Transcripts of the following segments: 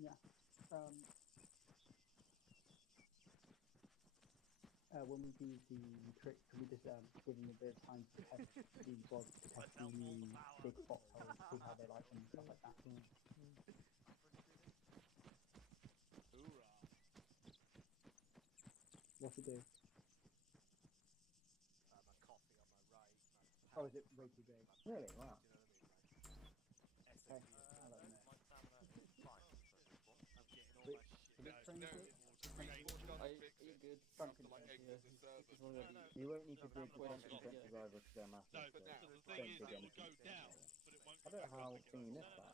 Yeah. When we do the trick, can we just give them a bit of time to test the bots, to test the new big foxholes, see how they like them and stuff like that. What's it do? Oh, is it way too big? Really? Wow. Okay, I'll let them know. You won't need to dig the function trenches either because they're massive. No, but now, the thing is, it will go down, but it won't. I don't know how you missed that.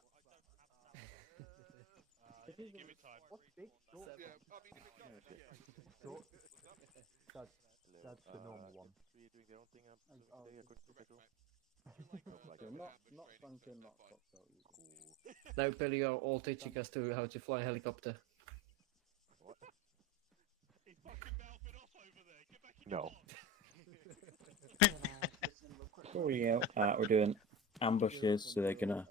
Give it time. What's big? Short? Yeah, I mean, if it goes, short. That's the normal one. Not function, not cocktail. Now, Billy, you're all teaching us to how to fly a helicopter. What? No. Before we go, we're doing ambushes, so they're gonna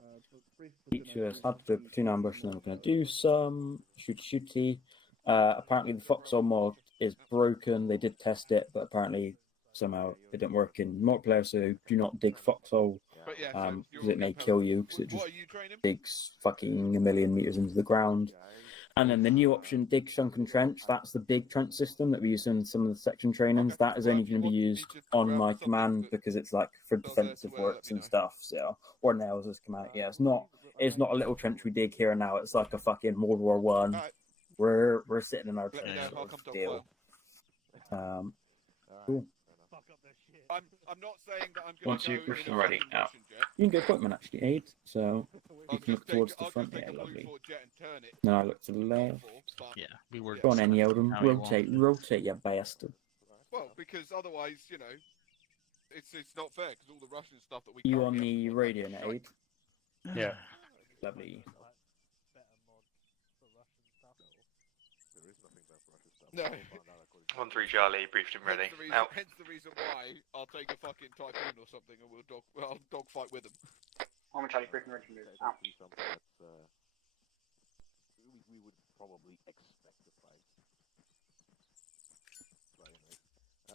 teach us how to do a platoon ambush, and then we're gonna do some shooty. Apparently, the foxhole mod is broken. They did test it, but apparently somehow it didn't work in multiplayer. So do not dig foxhole because it may kill you because it just digs fucking a million meters into the ground. And then the new option, dig sunken trench, that's the big trench system that we use in some of the section trainings. That is only going to be used on my command because it's like for defensive works and stuff. So, or nails as command. Yeah, it's not a little trench we dig here and now. It's like a fucking World War One. We're sitting in our trench sort of deal. Cool. I'm not saying that I'm going Once to you've written ready, out. You can go equipment actually, Aid. So you can look towards the front. Yeah, lovely. Now I look to the left. Yeah, we were. Go on, any Eldon. Rotate, you bastard. Well, because otherwise, you know, it's not fair because all the Russian stuff that we. You on the radio now, Aid? Yeah. Lovely. No. 1-3 Charlie, briefed and ready. Out. Hence the reason why I'll take a fucking Typhoon or something and I'll dogfight with them. I'm Charlie, briefing ready. Out. We would probably expect the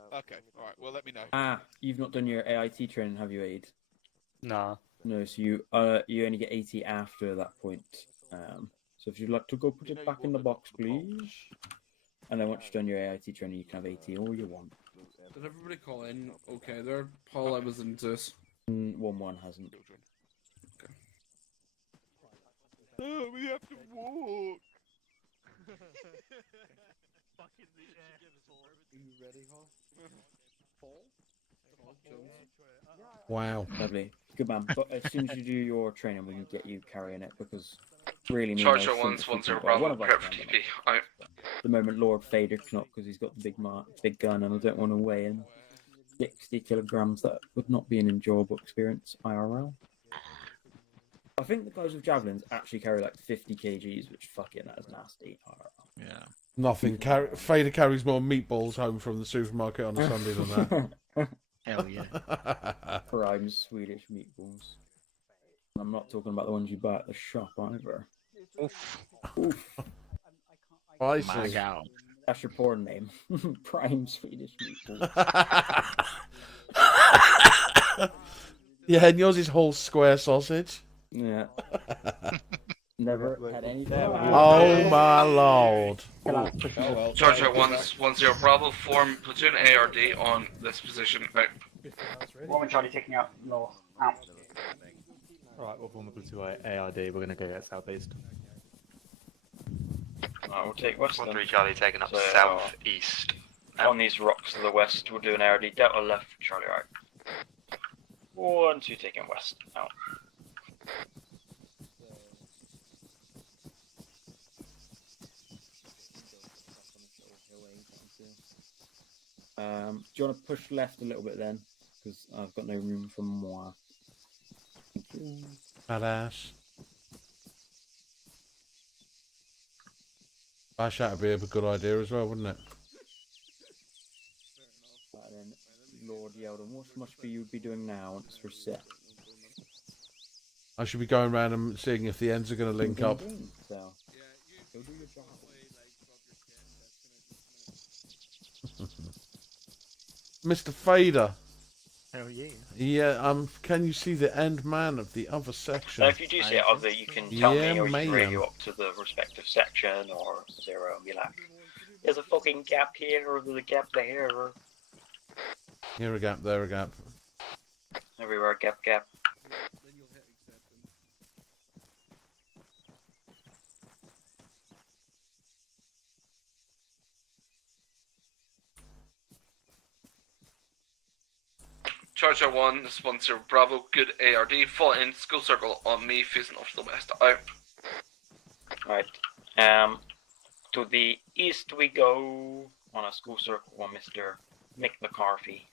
fight. Okay, alright, well let me know. You've not done your AIT training, have you, Aid? Nah. No, so you only get AT after that point. So if you'd like to go put it back in the box, please. And then once you've done your AIT training, you can have AT all you want. Did everybody call in? Okay, there. Paul, I was into this. 1-1 hasn't. Okay. Oh, we have to walk. Are you ready, huh? Paul? Wow. Lovely. Good man. But as soon as you do your training, we can get you carrying it because really Charger 1-10 Bravo, prep for TP. Out. The moment Lord Fader cannot because he's got the big gun and I don't want to weigh in 60 kilograms. That would not be an enjoyable experience IRL. I think the guys with javelins actually carry like 50 kgs, which fucking that is nasty IRL. Yeah. Nothing. Fader carries more meatballs home from the supermarket on a Sunday than that. Hell yeah. Prime Swedish meatballs. I'm not talking about the ones you buy at the shop either. Oof. Oof. My God. That's your porn name. Prime Swedish meatballs. Yeah, and yours is whole square sausage. Yeah. Never had anything. Oh my lord. Charger 1-10 Bravo, form platoon ARD on this position. Out. Woman Charlie taking out north. Out. Alright, we'll form the platoon ARD. We're going to go get southeast. We'll take west. 1-3 Charlie taking up southeast. On these rocks to the west, we'll do an ARD. Delta left, Charlie right. 1-2 taking west. Out. Do you want to push left a little bit then? Because I've got no room for more. Thank you. Badass. That would be a good idea as well, wouldn't it? Right then, Lord Yeldon, what must be you be doing now once we're set? I should be going around and seeing if the ends are going to link up. So, go do your job. Mr. Fader. Hell yeah. Yeah, can you see the end man of the other section? So if you do see it, either you can tell Yeah, me or you can man. radio up to the respective section or 0 and be like, there's a fucking gap here or there's a gap there or Here a gap, there a gap. everywhere gap. Charger 1, sponsor Bravo, good ARD, fall in, school circle on me, facing off to the west, out. Right. To the east we go on a school circle on Mr. Mick McCarthy.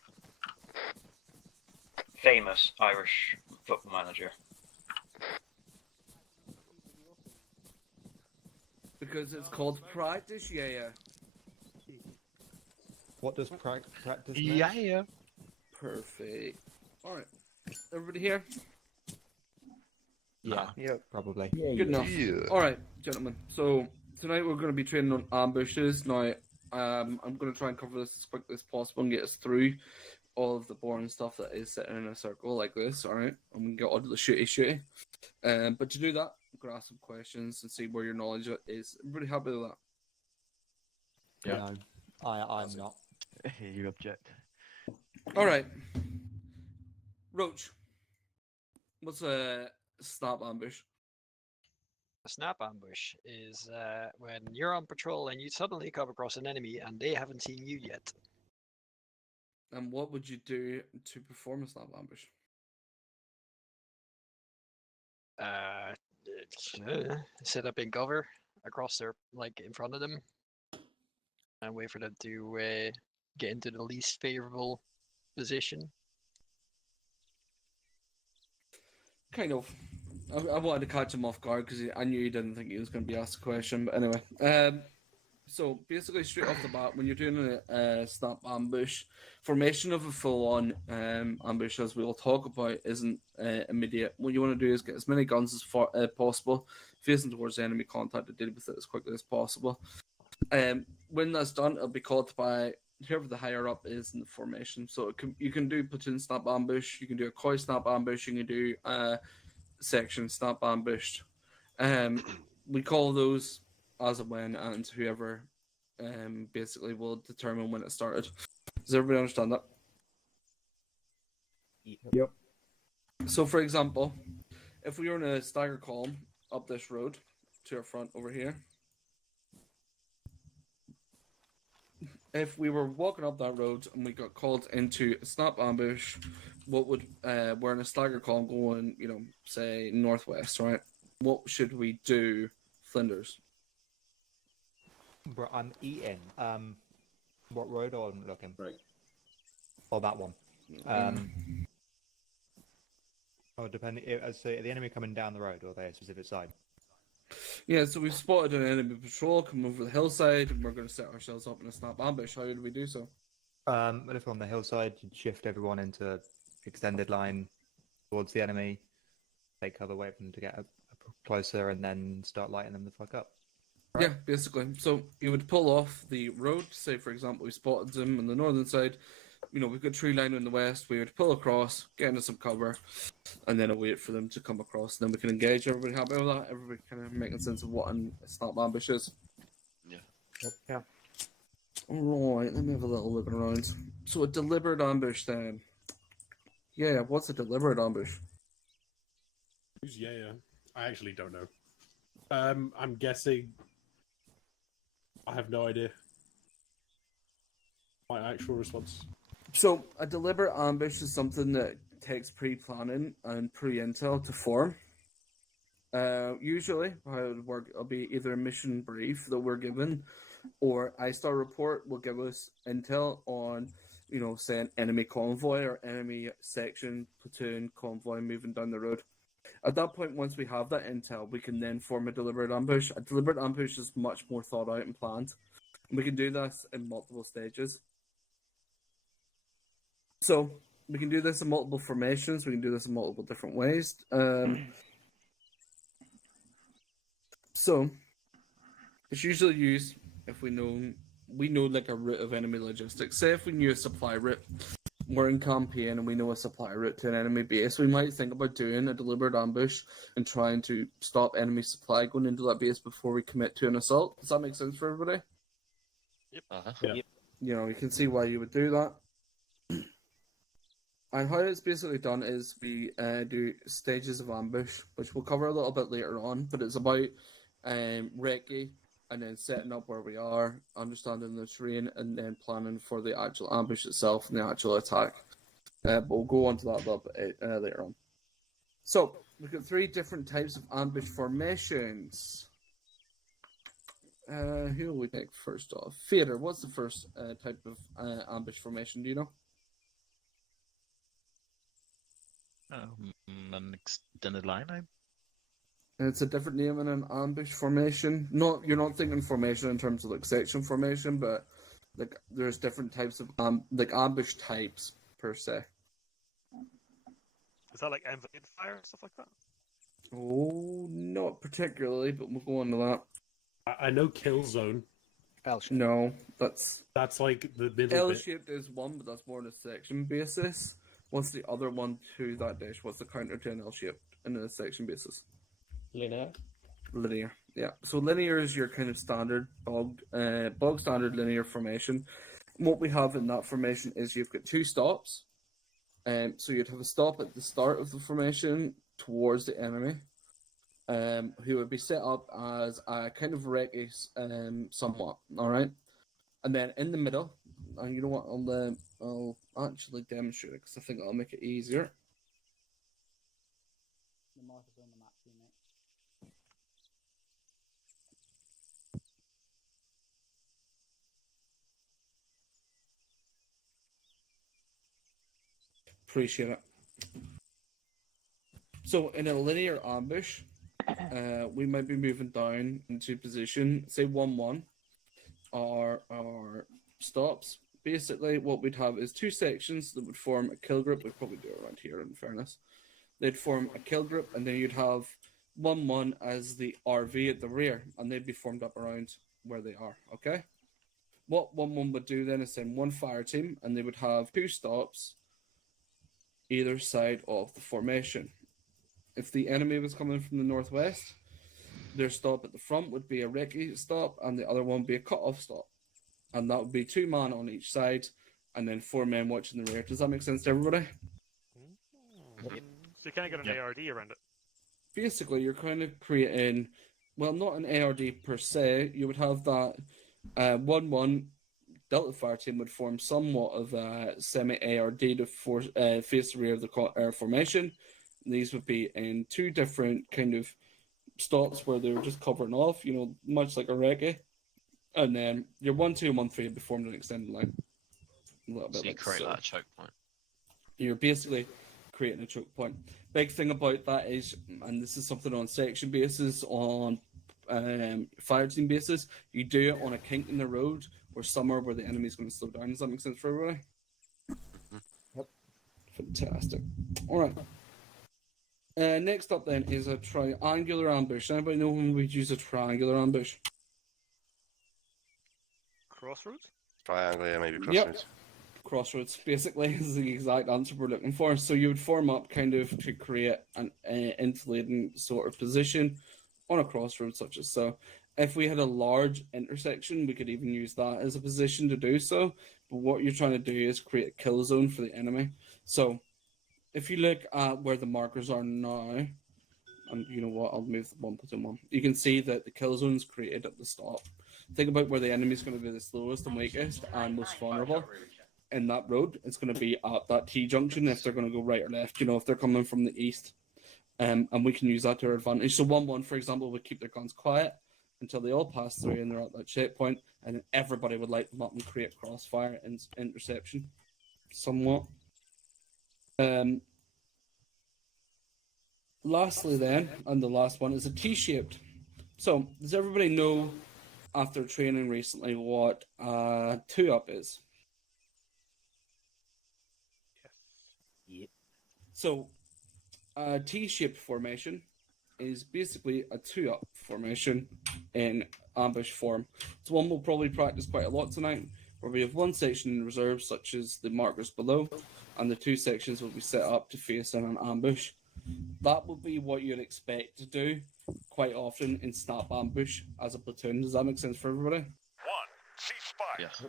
Famous Irish football manager. Because it's called practice, yeah. What does practice mean? Yeah. Perfect. Alright. Everybody here? Yeah. Yep. Probably. Yeah, Good yeah. enough. Yeah. Alright, gentlemen. So, tonight we're going to be training on ambushes. Now, I'm going to try and cover this as quickly as possible and get us through all of the boring stuff that is sitting in a circle like this, alright? And we can get on to the shooty. But to do that, I'm going to ask some questions and see where your knowledge is. Everybody happy with that? Yeah. No, I'm not. You object. Alright. Roach. What's a snap ambush? A snap ambush is when you're on patrol and you suddenly come across an enemy and they haven't seen you yet. And what would you do to perform a snap ambush? Sit up in cover across their, like, in front of them and wait for them to get into the least favorable position. Kind of. I wanted to catch him off guard because I knew he didn't think he was going to be asked a question. But anyway, so basically, straight off the bat, when you're doing a snap ambush, formation of a full-on ambush, as we'll talk about, isn't immediate. What you want to do is get as many guns as possible, facing towards the enemy contact to deal with it as quickly as possible. When that's done, it'll be called by whoever the higher up is in the formation. So you can do platoon snap ambush, you can do a coy snap ambush, you can do section snap ambush. We call those as a when, and whoever basically will determine when it started. Does everybody understand that? Yep. So, for example, if we were in a stagger column up this road to our front over here, if we were walking up that road and we got called into a snap ambush, what would we're in a stagger column going, say northwest, right? What should we do, Flinders? Bro, I'm eating. What road are I looking? Right. Oh, that one. Depending. So, are the enemy coming down the road, or are they a specific side? Yeah, so we've spotted an enemy patrol come over the hillside, and we're going to set ourselves up in a snap ambush. How do we do so? But if we're on the hillside, you'd shift everyone into extended line towards the enemy, take cover, wait for them to get closer, and then start lighting them the fuck up. Right? Yeah, basically. So you would pull off the road. Say, for example, we spotted them on the northern side. We've got tree line in the west. We would pull across, get into some cover, and then wait for them to come across. And then we can engage. Everybody happy with that? Everybody kind of making sense of what a snap ambush is? Yeah. Yep. Yeah. Alright, let me have a little look around. So a deliberate ambush then. Yeah, what's a deliberate ambush? Who's yeah? I actually don't know. I'm guessing. I have no idea. My actual response. So a deliberate ambush is something that takes pre-planning and pre-intel to form. Usually, how it would work, it'll be either a mission brief that we're given, or ISTAR report will give us intel on, say an enemy convoy or enemy section, platoon, convoy moving down the road. At that point, once we have that intel, we can then form a deliberate ambush. A deliberate ambush is much more thought out and planned. And we can do this in multiple stages. So, we can do this in multiple formations. We can do this in multiple different ways. So, it's usually used if we know like a route of enemy logistics. Say if we knew a supply route, we're in campaign and we know a supply route to an enemy base, we might think about doing a deliberate ambush and trying to stop enemy supply going into that base before we commit to an assault. Does that make sense for everybody? Yep. Yeah. You can see why you would do that. And how it's basically done is we do stages of ambush, which we'll cover a little bit later on, but it's about recce and then setting up where we are, understanding the terrain, and then planning for the actual ambush itself and the actual attack. But we'll go on to that a little bit later on. So, we've got 3 different types of ambush formations. Who will we take first off? Fader, what's the first type of ambush formation, do you know? An extended line, It's a different name in an ambush formation. You're not thinking formation in terms of like section formation, but like there's different types of ambush types per se. Is that like enveloped fire and stuff like that? Oh, not particularly, but we'll go on to that. I know kill zone. No, that's like the middle L-shaped is one, but that's more on a section basis. What's the other one to that dish? What's the counter to an L-shaped in a section basis? Linear, yeah. So linear is your kind of standard bog standard linear formation. And what we have in that formation is you've got 2 stops. So you'd have a stop at the start of the formation towards the enemy, who would be set up as a kind of recce, somewhat. All right, and then in the middle, and you know what? I'll actually demonstrate it because I think that'll make it easier. The markers on the map, mate. Appreciate it. So in a linear ambush, we might be moving down into position, say 1-1, our stops. Basically, what we'd have is 2 sections that would form a kill group. We'd probably do it around here, in fairness. They'd form a kill group, and then you'd have 1-1 as the RV at the rear, and they'd be formed up around where they are, okay? What 1-1 would do then is send 1 fire team, and they would have 2 stops either side of the formation. If the enemy was coming from the northwest, their stop at the front would be a recce stop, and the other one would be a cut-off stop. And that would be 2 man on each side, and then 4 men watching the rear. Does that make sense to everybody? So you kind of got an ARD around it. Basically, you're kind of creating, well, not an ARD per se. You would have that 1-1 Delta Fire team would form somewhat of a semi-ARD to face the rear of the formation. These would be in 2 different kind of stops where they were just covering off, much like a recce. And then your 1-2 and 1-3 would be formed an extended line. A little bit so you like create so. that choke point. You're basically creating a choke point. Big thing about that is, and this is something on section basis, on fire team basis, you do it on a kink in the road or somewhere where the enemy's going to slow down. Does that make sense for everybody? Yep. Fantastic. All right. Next up then is a triangular ambush. Anybody know when we'd use a triangular ambush? Crossroads? Triangle, yeah, maybe Yep. crossroads. Crossroads, basically, is the exact answer we're looking for. So you would form up kind of to create an insulating sort of position on a crossroads such as so. If we had a large intersection, we could even use that as a position to do so. But what you're trying to do is create a kill zone for the enemy. So if you look at where the markers are now, and you know what, I'll move the 1-1. You can see that the kill zone is created at the stop. Think about where the enemy is going to be the slowest and weakest and most vulnerable. In that road, it's going to be at that T junction if they're going to go right or left, if they're coming from the east. and we can use that to our advantage. So 1-1, for example, would keep their guns quiet until they all pass through and they're at that checkpoint, and then everybody would light them up and create crossfire and interception, somewhat. Lastly, then, and the last one is a T-shaped. So, does everybody know, after training recently, what a 2-up is? Yep. So, a T-shaped formation is basically a 2-up formation in ambush form. It's one we'll probably practice quite a lot tonight, where we have one section in reserve, such as the markers below, and the 2 sections will be set up to face in an ambush. That will be what you'd expect to do quite often in snap ambush as a platoon. Does that make sense for everybody? 1, see spy. Yes.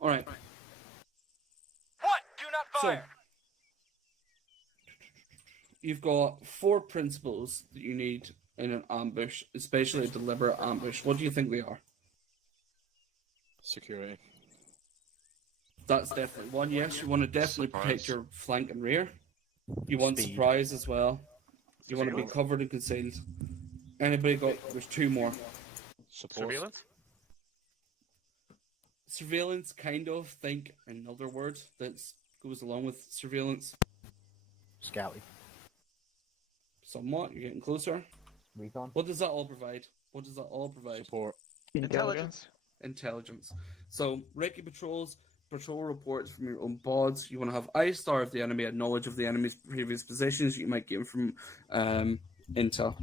All right. What? Do not fire. So, you've got 4 principles that you need in an ambush, especially a deliberate ambush. What do you think they are? Security. That's definitely one. Yes, you want to definitely protect your flank and rear. You want Speed. surprise as well. You want to be covered and concealed. Anybody got? There's 2 more. Support. Surveillance? Surveillance, kind of. Think another word that goes along with surveillance. Scouting. Somewhat. You're getting closer. Recon. What does that all provide? What does that all provide? Support. Intelligence. Intelligence. So, recce patrols, patrol reports from your own pods. You want to have ISTAR if the enemy had knowledge of the enemy's previous positions. You might get them from intel.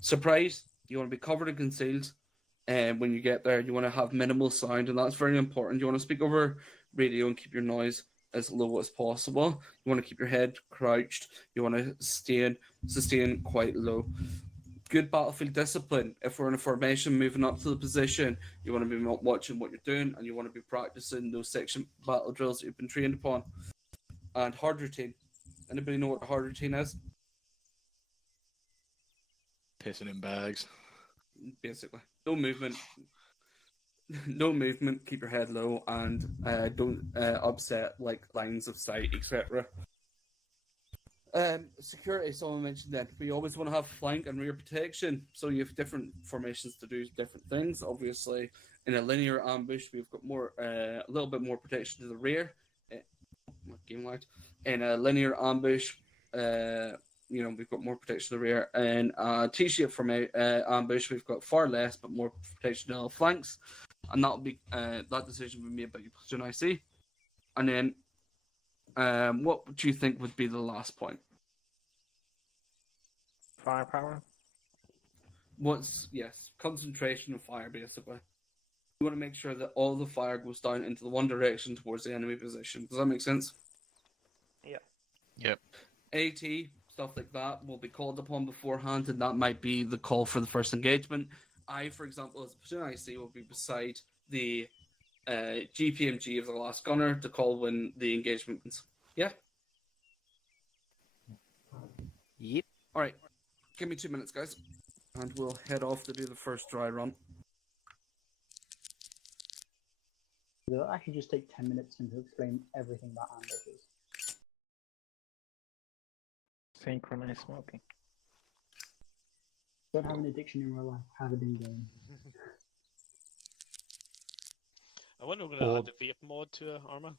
Surprise. You want to be covered and concealed. And when you get there, you want to have minimal sound, and that's very important. You want to speak over radio and keep your noise as low as possible. You want to keep your head crouched. You want to sustain quite low. Good battlefield discipline. If we're in a formation moving up to the position, you want to be watching what you're doing, and you want to be practicing those section battle drills that you've been trained upon. And hard routine. Anybody know what a hard routine is? Pissing in bags. Basically. No movement. No movement. Keep your head low, and don't upset like lines of sight, etc. Security, someone mentioned that. We always want to have flank and rear protection. So you have different formations to do different things. Obviously, in a linear ambush, we've got more, a little bit more protection to the rear. Game light. In a linear ambush, we've got more protection to the rear. In a T-shape ambush, we've got far less, but more protection to the flanks. And that'll be that decision will be made by your platoon IC. And then, what do you think would be the last point? Firepower. Concentration of fire, basically. You want to make sure that all the fire goes down into the one direction towards the enemy position. Does that make sense? Yeah. Yep. AT, stuff like that, will be called upon beforehand, and that might be the call for the first engagement. I, for example, as a platoon IC, will be beside the GPMG of the last gunner to call when the engagement ends. Yeah? Yep. Alright. Give me 2 minutes, guys. And we'll head off to do the first dry run. It'll actually just take 10 minutes to explain everything about ambushes. Synchronized smoking. Don't have an addiction in real life, have it in game. I wonder if we're going to add the vape mod to Arma.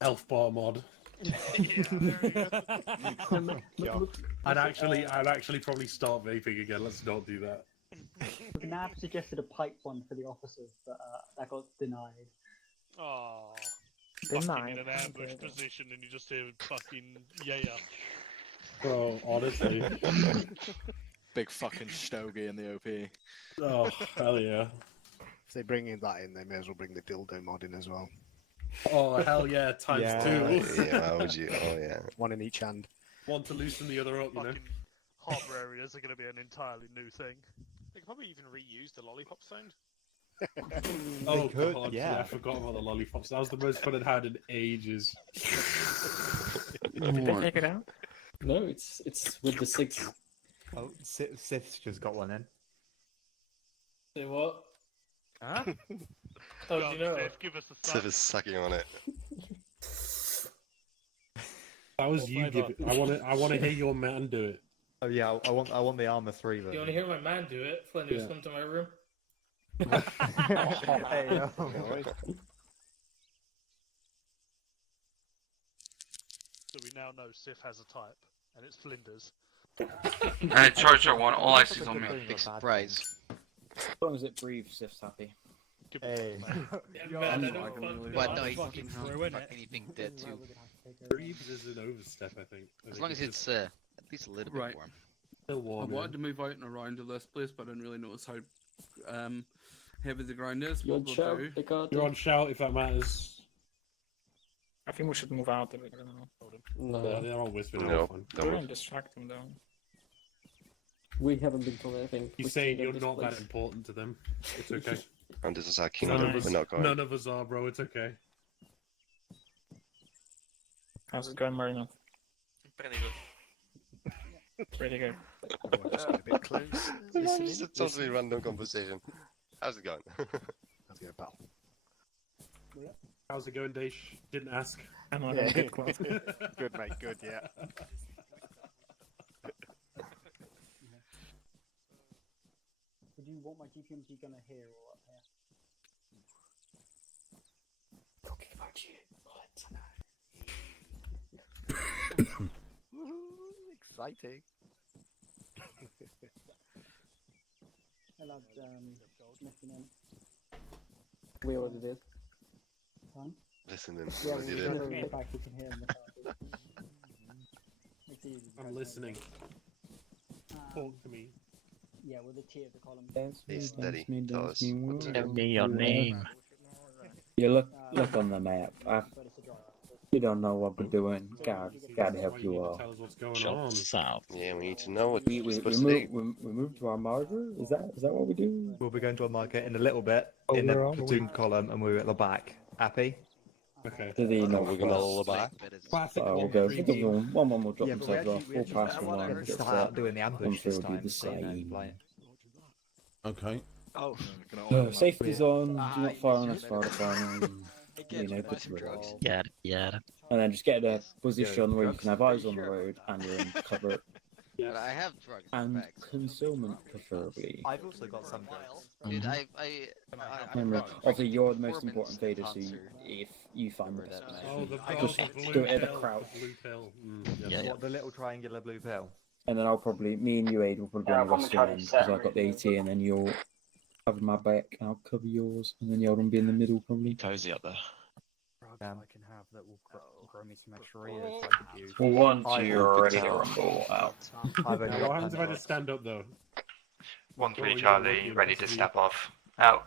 Elf bar mod. Yeah, there you go. I'd actually probably start vaping again. Let's not do that. Nav suggested a pipe one for the officers, but that got denied. Oh, Denied. fucking in an ambush position, and you just say fucking yeah. Bro, honestly. Big fucking stogie in the OP. Oh, hell yeah. If they bring in that in, they may as well bring the dildo mod in as well. Oh, hell yeah, times two. Yeah, would you? Oh, yeah. One in each hand. One to loosen the other up, you know? Fucking harbour areas are going to be an entirely new thing. They could probably even reuse the lollipop sound. Oh, could, God, yeah. I forgot about the lollipops. That was the most fun I'd had in ages. Did they take it out? No, it's with the 6. Oh, Sith's just got one in. Say what? Huh? Oh, do you know? Steph, give us a Sith is sucking on it. That was you, give it. I want to hear your man do it. Oh yeah, I want the Arma3 version. You want to hear my man do it? Flinders, come to my room. Hey, yo. So we now know Sif has a type, and it's Flinders. Charger 1, all I see is on me. Big surprise. As long as it breathes, Sif's happy. Hey. But no, he can fuck anything dead too. Breathe is an overstep, I think. As long as it's at least a little bit warm. Still I warm. wanted to move out and around to this place, but I didn't really notice how heavy the ground is. You're What we'll do. You're on shout if that matters. I think we should move out a bit. I don't know. No, they're all whispering. No, We're gonna distract them though. We haven't been told anything. You're saying you're not that important to them. It's okay. And this is our kingdom. We're not going. None of us are, bro. It's okay. How's it going, Marino? Pretty good. Pretty good. A bit close. It's a totally random conversation. How's it going? How's it going, pal? How's it going, Daish? Didn't ask. I'm on a good one. Good, mate. Good, yeah. Would you want my GPMG gunner here or up here? Talking about you. Exciting. Hello, missing in. We already did. Huh? Listen in. Yeah, Already we're did. gonna go back, you can hear him. I'm listening. Talk to me. Yeah, with the T of the column. Stay steady. Tell us what to Tell do. me your name. You look on the map. You don't know what we're doing. God help you all. Tell us what's going on. South. Yeah, we need to know what We we're supposed to do. move to our marker. Is that what we do? We'll be going to a market in a little bit in the platoon column, and we're at the back. Happy? Okay. Do they not We're gonna all the back. Classic we'll go for the one will drop themselves off. We'll pass We one. can start out doing the ambush this time. The same. Okay. Oh. Safety's on. Do not fire on us, fire the fire. You know, good for us. Yeah. And then just get a position where you can have eyes on the road and you're in cover. But I have drugs in And my bags. concealment, preferably. I've also got some drugs. Dude, Remember, obviously you're the most important fader, so if you find the best Oh, the just blue do it at the pill, crouch. the blue pill. Yeah. What, the little triangular blue pill? And then I'll probably, me and you, Aid, will probably be on the western end, because I've got the AT, and then you'll cover my back, and I'll cover yours, and then you'll be in the middle, probably. Cozy up there. I can have that will grow me some extra ears. Once you're ready to rumble out. What happens if I just stand up, though? 1-3 Charlie, ready to step off. Out.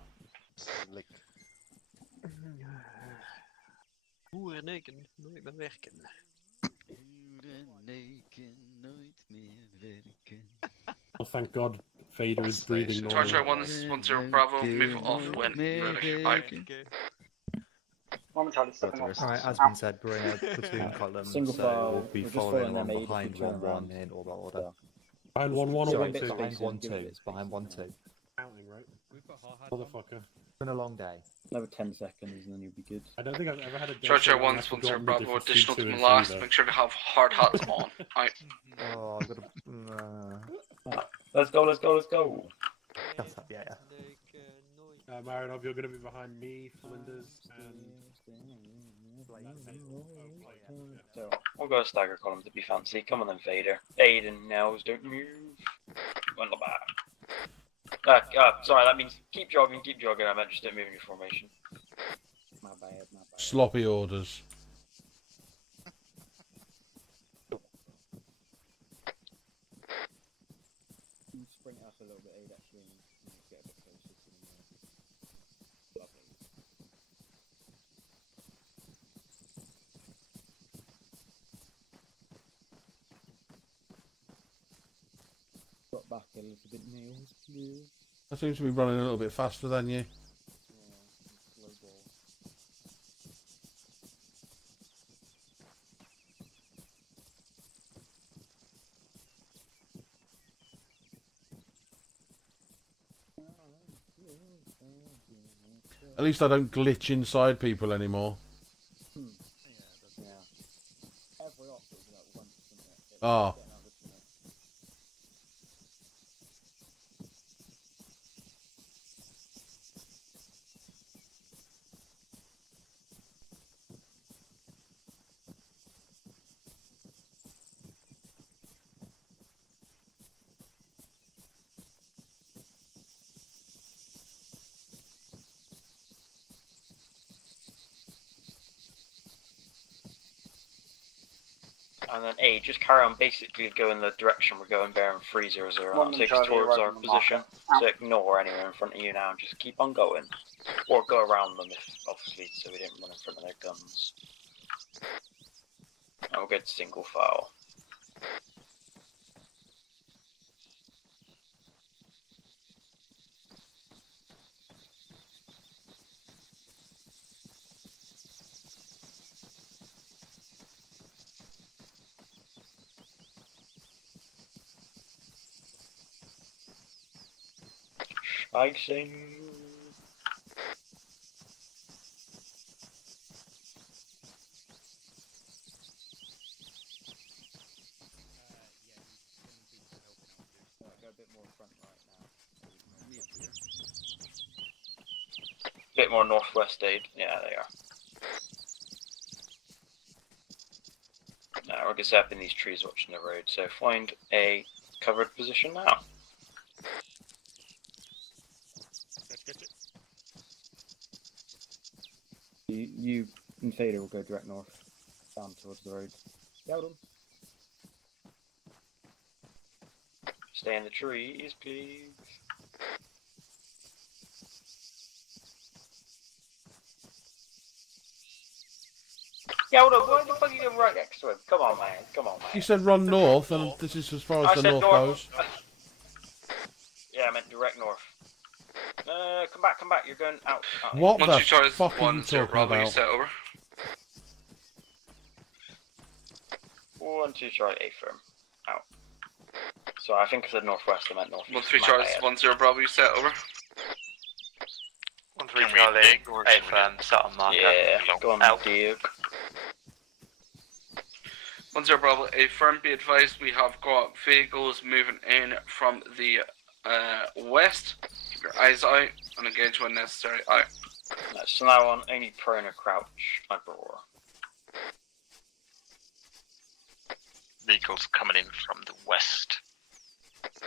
Boereneken, nooit meer werken. Oh, thank God, Fader is breathing normally. Charger 1-0 Bravo, move off when ready. Out. Alright, as been said, we're in a platoon column, Single so file, we'll be we're just following following on them, Aid, behind if we turn 1-1 around. in order order. Behind 1-1 or Sorry, 1-2? behind 1-2. It's behind 1-2. Counting, right? Motherfucker. It's been a long day. Another 10 seconds, and then you'll be good. I don't think I've ever had a day Charger where 1 I've sponsor forgotten the Bravo, difference additional to between my 2 and last. 3, Make sure to have hard hats on. Out. Oh, I've got to... Let's go. Shut up, yeah. Marinov, you're going to be behind me, Flinders, and... So, we'll go stagger columns to be fancy. Come on then, Vader. Aid and Nels, don't move. On the back. Sorry, that means keep jogging. I meant just don't move in your formation. My bad. Sloppy orders. You sprint up a little bit, Aid, actually, and get a bit closer to them. Lovely. Got back a little bit, Nails. I seem to be running a little bit faster than you. Slow ball. At least I don't glitch inside people anymore. Yeah. Every op is And then A, just carry on basically go in the direction we're going, bearing 300. One That'll take us Charlie, towards right our on the position. marker. So ignore anyone in front of you now and just keep on going. Or go around them, if obviously, so we didn't run in front of their guns. And we'll get single file. Spicing. Go a bit more front right now. Bit more northwest aid. Yeah, they are. Now we're just up in these trees watching the road, so find a covered position now. You and Fader will go direct north, down towards the road. Yeldon. Stay in the trees, please. Yeldon, why the fuck are you going right next to him? Come on, man. Come on, man. You said run north, and this is as far as the north goes. Yeah, I meant direct north. Come back, come back. You're going out. What the Once you try fuck are you 1-0 talking Bravo, you about? set over. 1-2 Charlie, A firm. Out. So I think I said northwest, I meant north. 1-3 Charlie, 1-0 Bravo, you set over. 1-3 Charlie, A firm, set on marker. Yeah, go on, out. Duke. 1-0 Bravo, A firm, be advised we have got vehicles moving in from the west. Keep your eyes out and engage when necessary. Out. So now on only prone or crouch, I roar. Vehicles coming in from the west.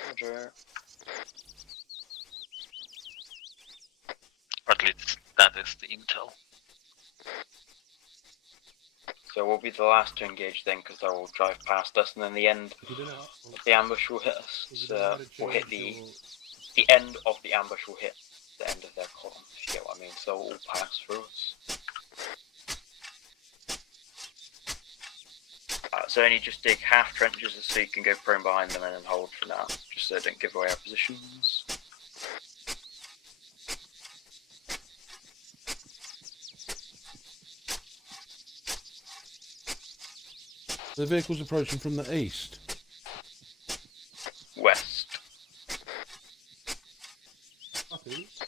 Roger. Or at least that is the intel. So we'll be the last to engage then, because they'll all drive past us, and then the end of the ambush will hit us. So we'll hit the end of the ambush will hit the end of their column, if you get what I mean. So it'll all pass through us. So only just dig half trenches so you can go prone behind them and then hold for now, just so they don't give away our positions. The vehicle's approaching from the east. West.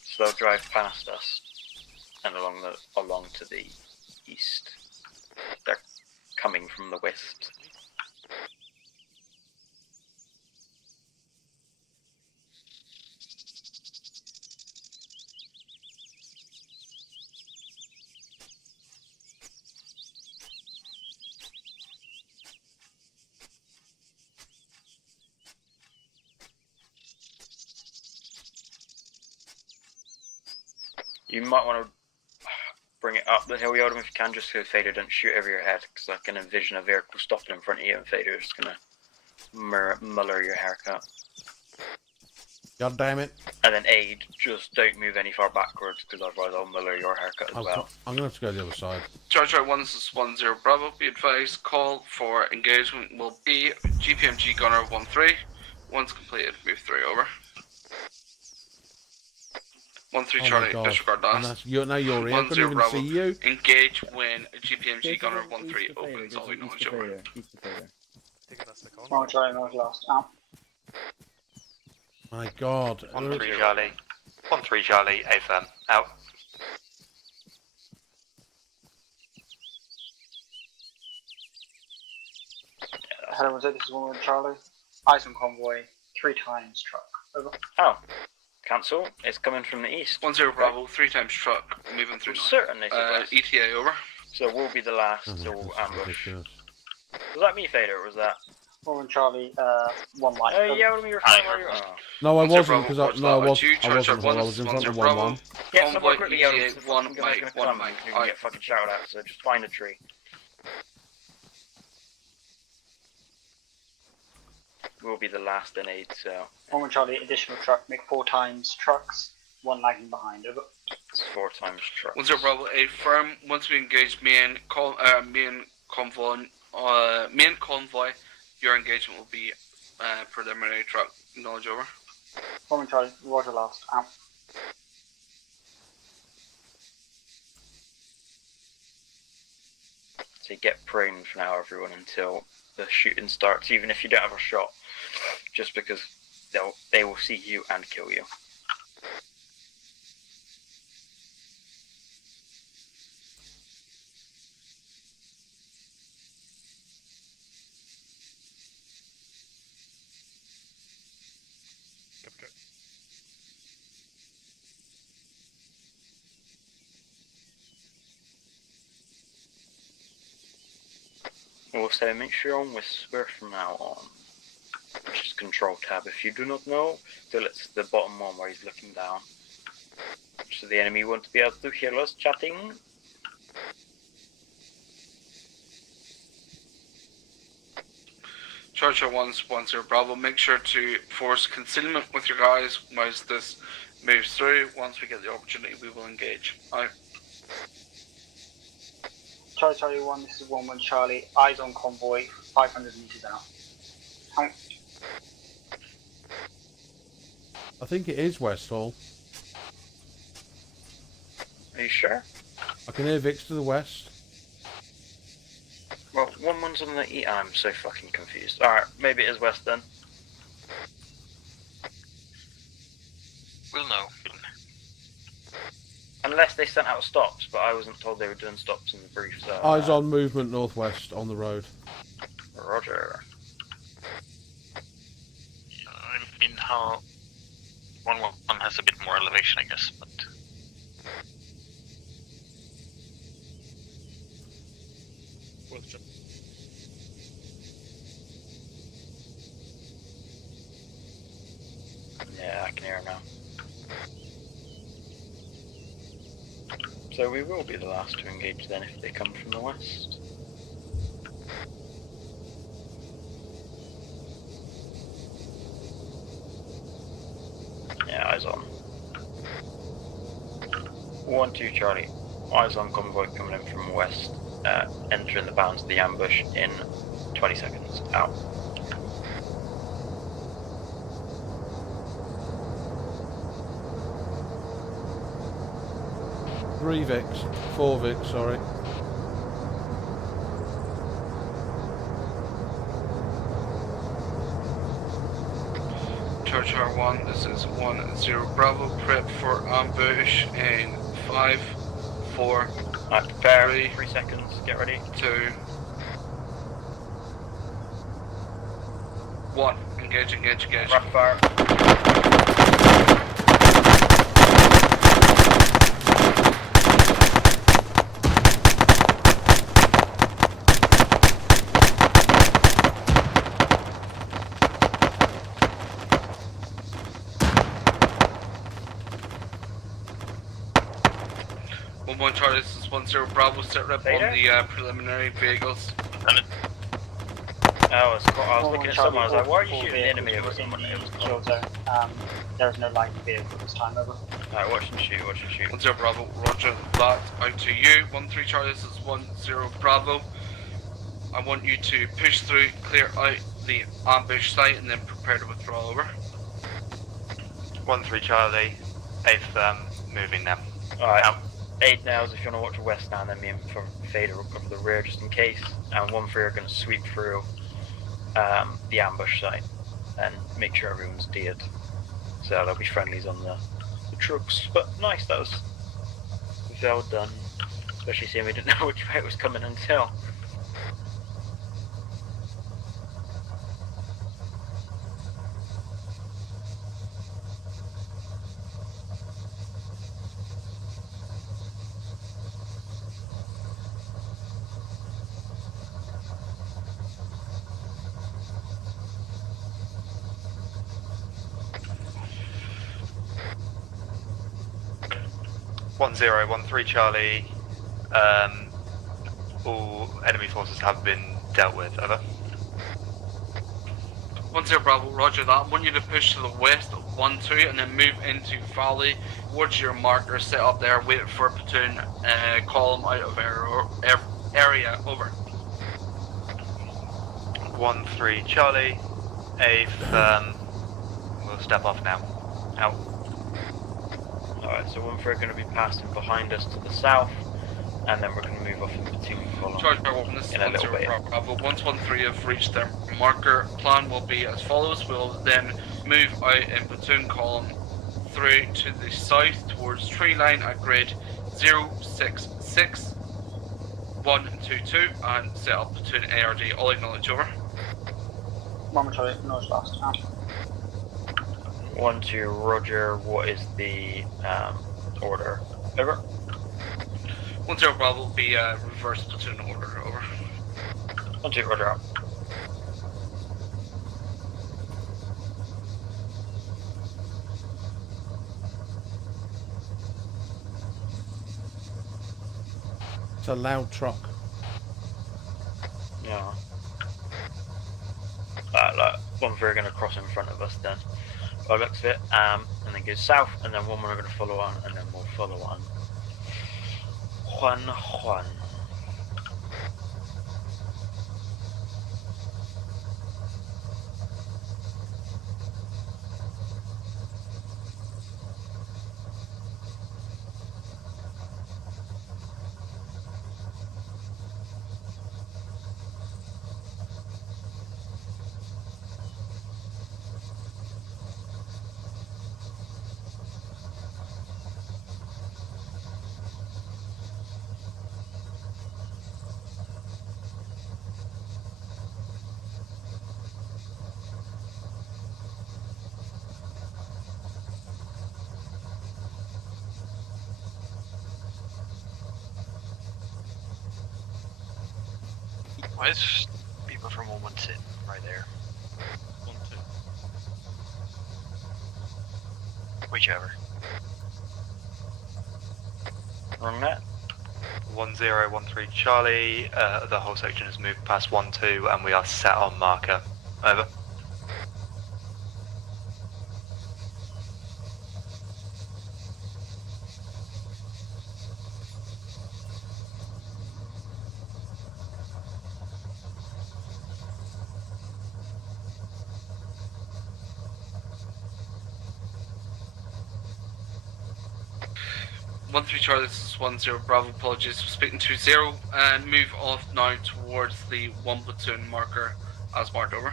So they'll drive past us and along to the east. They're coming from the west. You might want to bring it up the hill, Yodam, if you can, just so Fader don't shoot over your head, because I can envision a vehicle stopping in front of you and Fader's going to muller your haircut. God damn it. And then aid, just don't move any far backwards, because otherwise I'll muller your haircut as well. I'm going to have to go the other side. Charge right 1-0 Bravo, be advised, call for engagement will be GPMG Gunner 1-3. Once completed, move 3 over. 1-3 Charlie, disregard last. Now you're here, I couldn't even Bravo, see you. engage when GPMG Gunner 1-3 opens, all acknowledge over. Small Charlie, north last. Out. My God. 1-3 Charlie. 1-3 Charlie, A firm. Out. Hello, was it? This is 1-1 Charlie. Eyes on convoy, 3 times truck. Over. Oh. Cancel. It's coming from the east. 1-0 Bravo, 3 times truck, moving through. Certainly. ETA over. So we'll be the last to ambush. Was that me, Fader, or was that? 1-1 Charlie, 1 light. Oh, yeah, when you were fine where you are. No, I wasn't, because I was in front of 1-1. Yeah, someone quickly yelled, ETA 1 mic, 1 mic. You can get fucking shout out, so just find a tree. will be the last in aid, so... 1 Charlie, additional truck, make 4 times trucks, 1 lagging behind, over. It's 4 times trucks. 1 0 Bravo, a firm, once we engage main convoy, your engagement will be preliminary truck. Knowledge over. 1 Charlie, roger last, out. So get prone for now, everyone, until the shooting starts, even if you don't have a shot, just because they will see you and kill you. Also, make sure you're on Whisper from now on, which is Control Tab if you do not know, till it's the bottom one where he's looking down. So the enemy won't be able to hear us chatting. Charger 1 0 Bravo, make sure to force concealment with your guys whilst this moves through. Once we get the opportunity, we will engage. Out. Charlie 1, this is 1 Charlie, eyes on convoy, 500 meters out. Out. I think it is West Hall. Are you sure? I can hear Vix to the west. Well, 1-1's on the east. I'm so fucking confused. Alright, maybe it is West then. We'll know. Unless they sent out stops, but I wasn't told they were doing stops in the brief, so... Eyes on movement northwest on the road. Roger. I mean, how 1-1 has a bit more elevation, I guess, but... Yeah, I can hear him now. So we will be the last to engage then if they come from the west. Yeah, eyes on. 1-2 Charlie. Eyes on convoy coming in from west. Entering the bounds of the ambush in 20 seconds. Out. Three Vix, 4 Vix, sorry. Charger 1, this is 1 0 Bravo, prep for ambush in 5, 4, prepare, 3 seconds, get ready. 2, 1, engage. Rough fire. One Charlie, this is 1 0 Bravo, set rep on the preliminary vehicles. I was looking at someone, I was like, why are you shooting the enemy? It was someone, it was Kill zone. There is no light vehicle this time, over. Alright, watch and shoot. 1 0 Bravo, roger that, out to you. 1 3 Charlie, this is 1 0 Bravo. I want you to push through, clear out the ambush site, and then prepare to withdraw over. 1-3 Charlie, 8th moving now. Alright, 8 nows if you want to watch west now, and then me and from Fader will cover the rear just in case. And 1-3 are going to sweep through the ambush site and make sure everyone's dead. So there'll be friendlies on the trucks. But nice, that was well done. Especially seeing we didn't know which way it was coming until. One 1-3 Charlie. All enemy forces have been dealt with. Over. 10 Bravo, roger that. I want you to push to the west of 1-2 and then move into Valley towards your marker, set up there, wait for platoon, column out of area, over. 1-3 Charlie, A firm, we'll step off now. Out. Alright, so 1-3 are going to be passing behind us to the south, and then we're going to move off in platoon column Charge Bravo, this is in a 10 little bit. Bravo. Once 1-3 have reached their marker, plan will be as follows. We'll then move out in platoon column through to the south towards tree line at grid 066 122 and set up platoon ARD. All acknowledge, over. Momentarily, nose last. 1-2, roger. What is the order? Over. 10 Bravo will be reverse platoon order, over. 1-2, roger out. It's a loud truck. Yeah. Like, 1-3 are going to cross in front of us then. By the looks of it, and then go south, and then 1-1 are going to follow on, and then we'll follow on. Juan. Why is people from 1-1 sitting right there? 1-2. Whichever. Wrong net. 1013 Charlie, the whole section has moved past 1-2 and we are set on marker. Over. One three Charlie, this is 10 Bravo, apologies for speaking to 0, and move off now towards the 1 platoon marker as marked, over.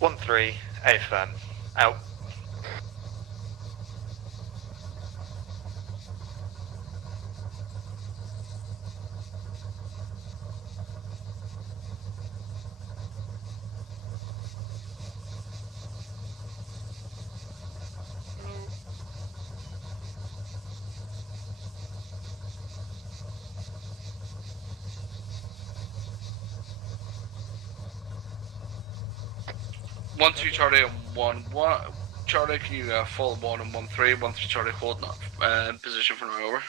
1-3, A firm, out. One two Charlie and 1-1. Charlie, can you follow 1 and 1-3? 1-3 Charlie, hold that position for now, over.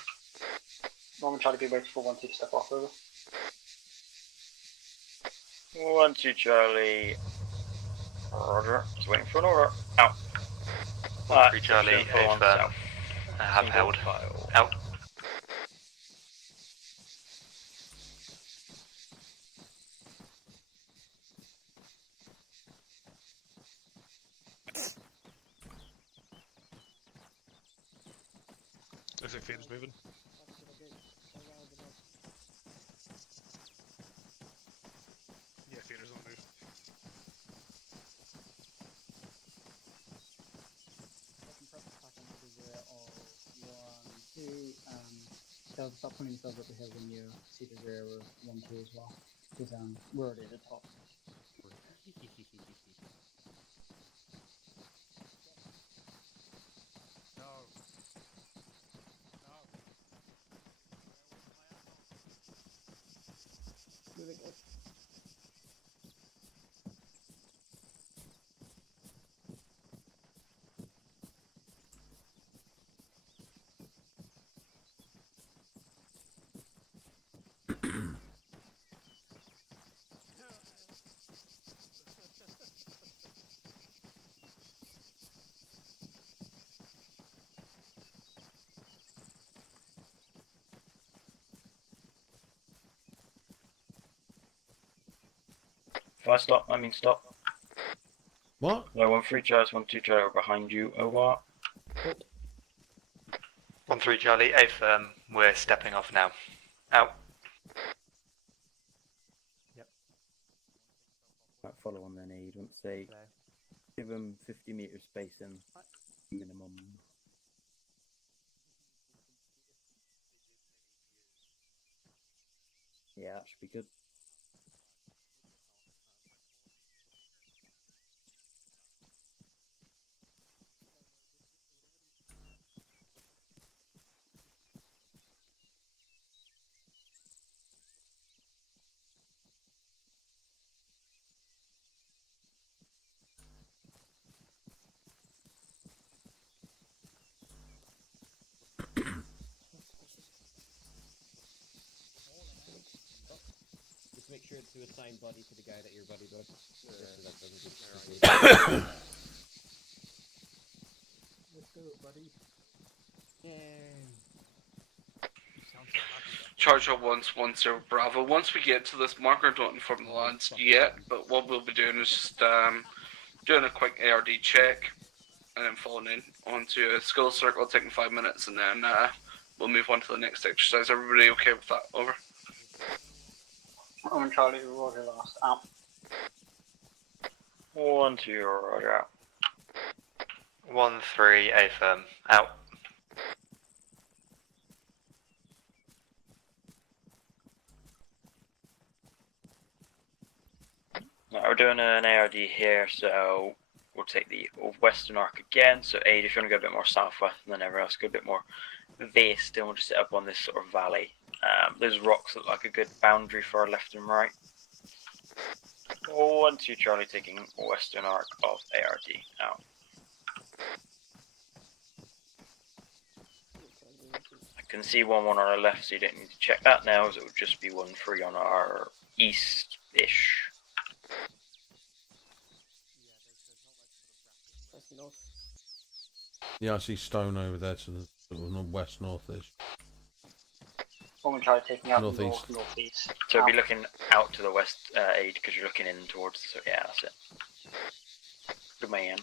Moment Charlie, be waiting for 1-2 to step off, over. 1-2 Charlie. Roger. Just waiting for an order. Out. 1-3 Charlie, A firm, have held. Out. Looks like Fiend's moving. Yeah, Fiend's on the move. They'll stop putting themselves up the hill when you see the rear of 1-2 as well. Because we're already at the top. If I stop, I mean stop. What? No, 1-3 Charlie, 1-2 Charlie are behind you. Over. 1-3 Charlie, A firm. We're stepping off now. Out. Might follow on then, Aid. Once they give them 50 meter spacing minimum. Yeah, that should be good. Just make sure to assign body to the guy that your buddy does. Just so that doesn't get Let's go, buddy. Charge up 1-1-0 Bravo. Once we get to this marker, don't inform the lads yet, but what we'll be doing is just doing a quick ARD check and then falling in onto a skill circle, taking 5 minutes, and then we'll move on to the next exercise. Everybody okay with that? Over. I'm Charlie, Roger last. Out. 1-2, Roger out. 1-3 A firm. Out. We're doing an ARD here, so we'll take the western arc again. So 8, if you want to go a bit more southwest, and then everyone else go a bit more west, and we'll just set up on this sort of valley. Those rocks look like a good boundary for our left and right. 1-2 Charlie taking western arc of ARD out. I can see 1-1 on our left, so you don't need to check that now, as it would just be 1-3 on our east-ish. Yeah, I see stone over there to the sort of west northish. One try taking out Northeast. northeast. So it'll be looking out to the west, Aid, because you're looking in towards the. So yeah, that's it. Good man.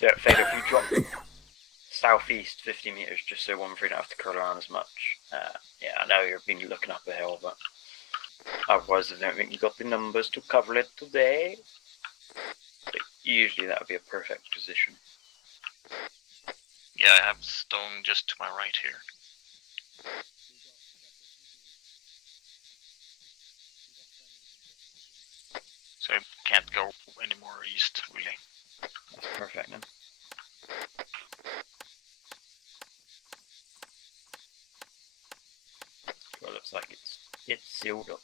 So Fader, if you drop southeast 50 meters, just so 1-3 don't have to curl around as much. Yeah, I know you've been looking up the hill, but otherwise I don't think you got the numbers to cover it today. But usually that would be a perfect position. Yeah, I have stone just to my right here. So I can't go any more east, really. That's perfect then. Well, it looks like it's sealed up.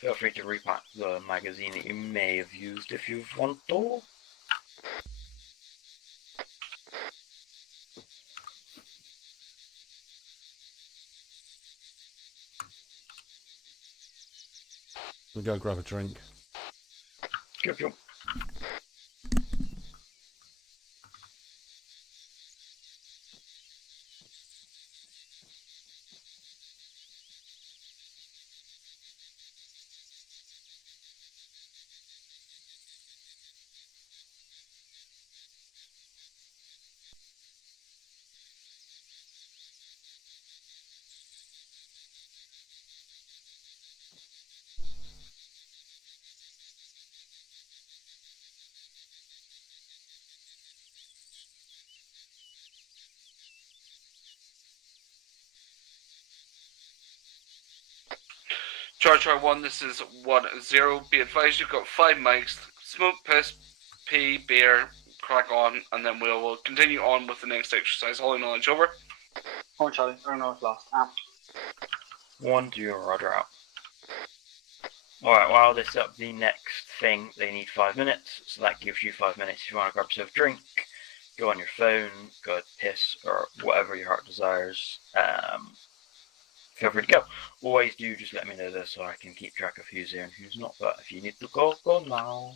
Feel free to repack the magazine that you may have used if you want to. We'll go grab a drink. Give you. Charge R1, this is 1-0. Be advised you've got 5 mics. Smoke, piss, pee, beer, crack on, and then we will continue on with the next exercise. All knowledge over. Come on, Charlie. Or no, it's lost. Out. 1-0, Roger out. Alright, while they set up the next thing, they need 5 minutes, so that gives you 5 minutes if you want to grab yourself a drink, go on your phone, go piss, or whatever your heart desires. feel free to go. Always do just let me know this so I can keep track of who's here and who's not. But if you need to go, go now.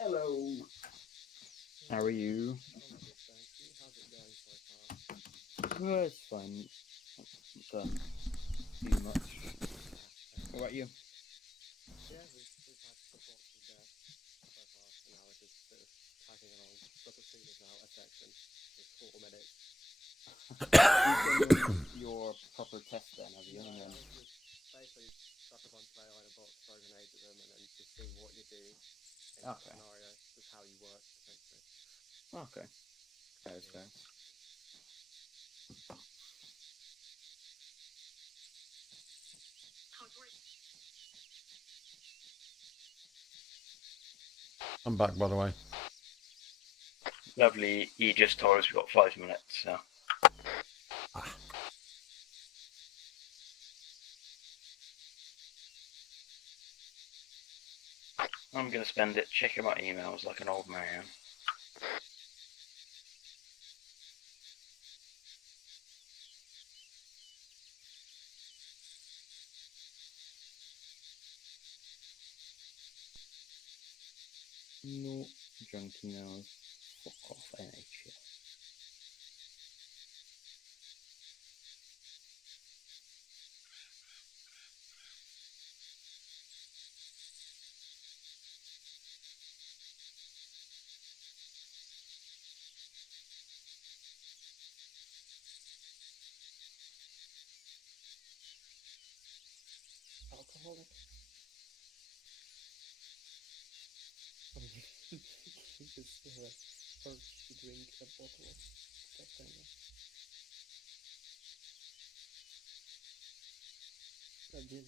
Hello. How are you? Oh, it's fine. Not done too much. What about you? Yeah, we've had the boxes there so far, so now we're just sort of tagging along. Got the feelers now, a section. There's 4 minutes. You've done your proper test then, have you? And then... Basically, stuck a bunch of AI in a box, throw grenades at them, and then just see what you do in that Okay. scenario. Just how you work, essentially. Okay. Fair, fair. I'm back, by the way. Lovely. He just told us we've got 5 minutes, so. I'm gonna spend it checking my emails like an old man. No junk emails. Fuck off, NHL. Alcoholic. You just urge to drink a bottle of Jack Daniels. I did.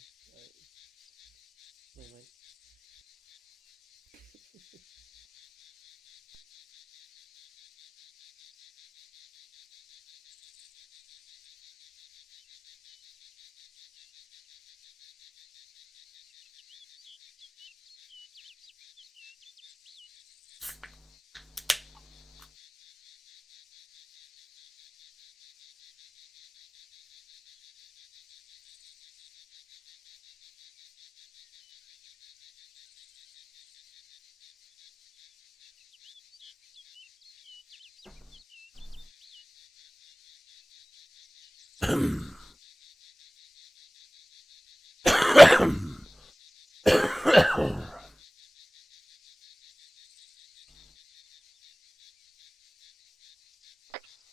Never mind.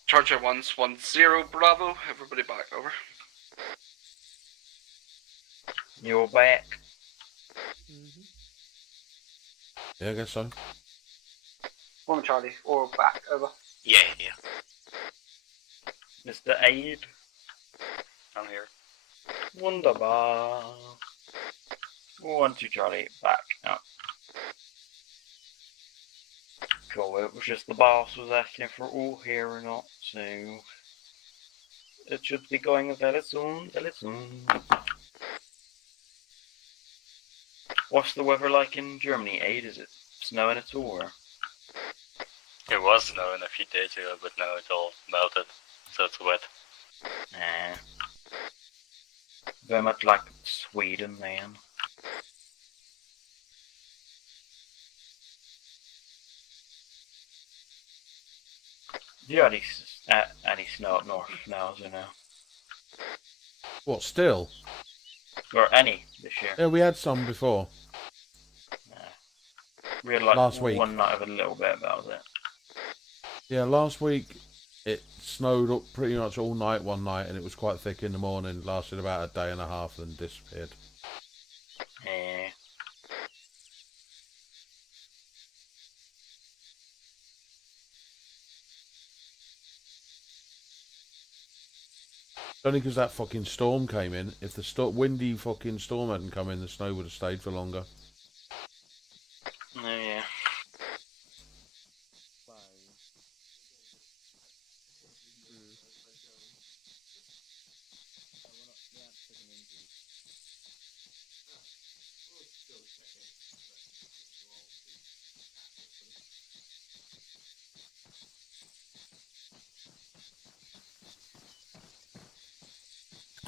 Charger 110, Bravo. Everybody back, over. You're back. Yeah, I guess so. One Charlie, or back, over. Yeah, yeah. Mr. Aid. I'm here. Wunderbar. 1, 2, Charlie, back up. Cool, it was just the boss was asking for all here or not, so it should be going very soon, very soon. What's the weather like in Germany, Aid? Is it snowing at all? Or? It was snowing a few days ago, but now it's all melted, so it's wet. Very much like Sweden, man. Do you have any snow up north now, as you know? What, still? Or any this year? Yeah, we had some before. We had like Last week. one night of a little bit, but that was it. Yeah, last week it snowed up pretty much all night one night, and it was quite thick in the morning. Lasted about a day and a half, and disappeared. Yeah. Only because that fucking storm came in. If the windy fucking storm hadn't come in, the snow would have stayed for longer. Oh, yeah.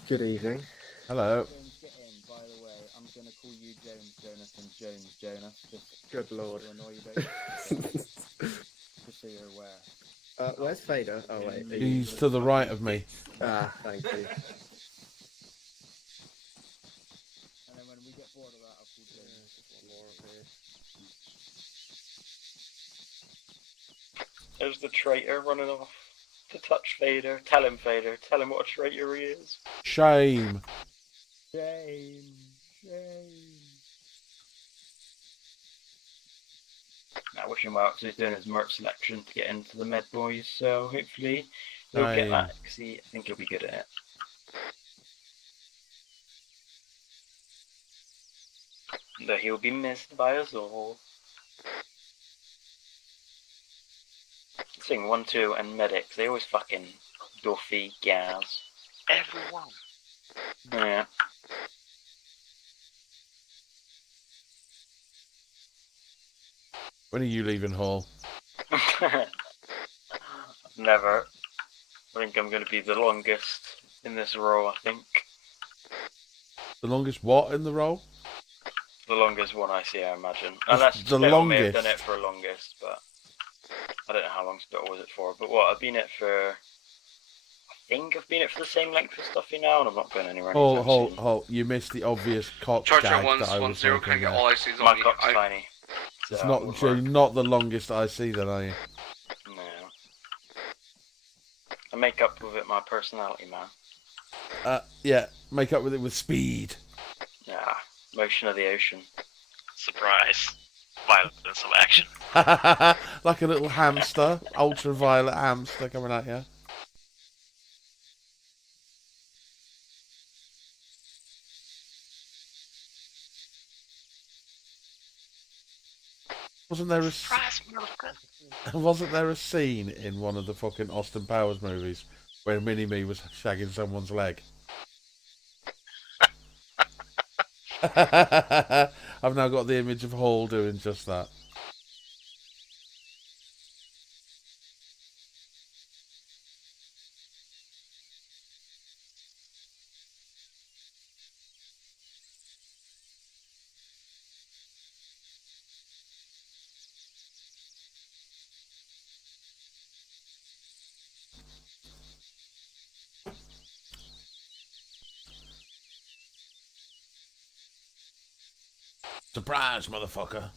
Good evening. Hello. James, get in. By the way, I'm gonna call you Jones Jonas and Jones Jonas. Good lord. To annoy you both. Just so you're aware. Where's Fader? Oh wait. are you- He's to the right of me. Ah, thank you. And then when we get bored of that, I'll call James. Just one more up here. There's the traitor running off to touch Fader. Tell him, Fader. Tell him what a traitor he is. Shame. Shame. I wish him well, because he's doing his merc selection to get into the med boys, so hopefully he'll get Shame. that, because I think he'll be good at it. Though he'll be missed by us all. Thing 1, 2, and medics, they always fucking Duffy, Gaz. Everyone. Yeah. When are you leaving Hall? Never. I think I'm going to be the longest in this role, I think. The longest what in the role? The longest one I see, I imagine. Unless the Spittle may have longest? done it for longest, but I don't know how long Spittle was it for. But what, I've been it for... I think I've been it for the same length as Stuffy now, and I'm not going anywhere anytime soon. Hold. You missed the obvious cock Charger gag 1, that I was 10, making can I get there. all I see is My on cock's I- tiny. It's so not, won't so work. you're not the longest I see then, are you? No. I make up with it my personality, man. Yeah, make up with it with speed. Yeah, motion of the ocean. Surprise. Violence of action. Like a little hamster, ultraviolet hamster coming at you. Wasn't there a Surprise, motherfucker. wasn't there a scene in one of the fucking Austin Powers movies where Mini-Me was shagging someone's leg? I've now got the image of Hall doing just that. Surprise, motherfucker.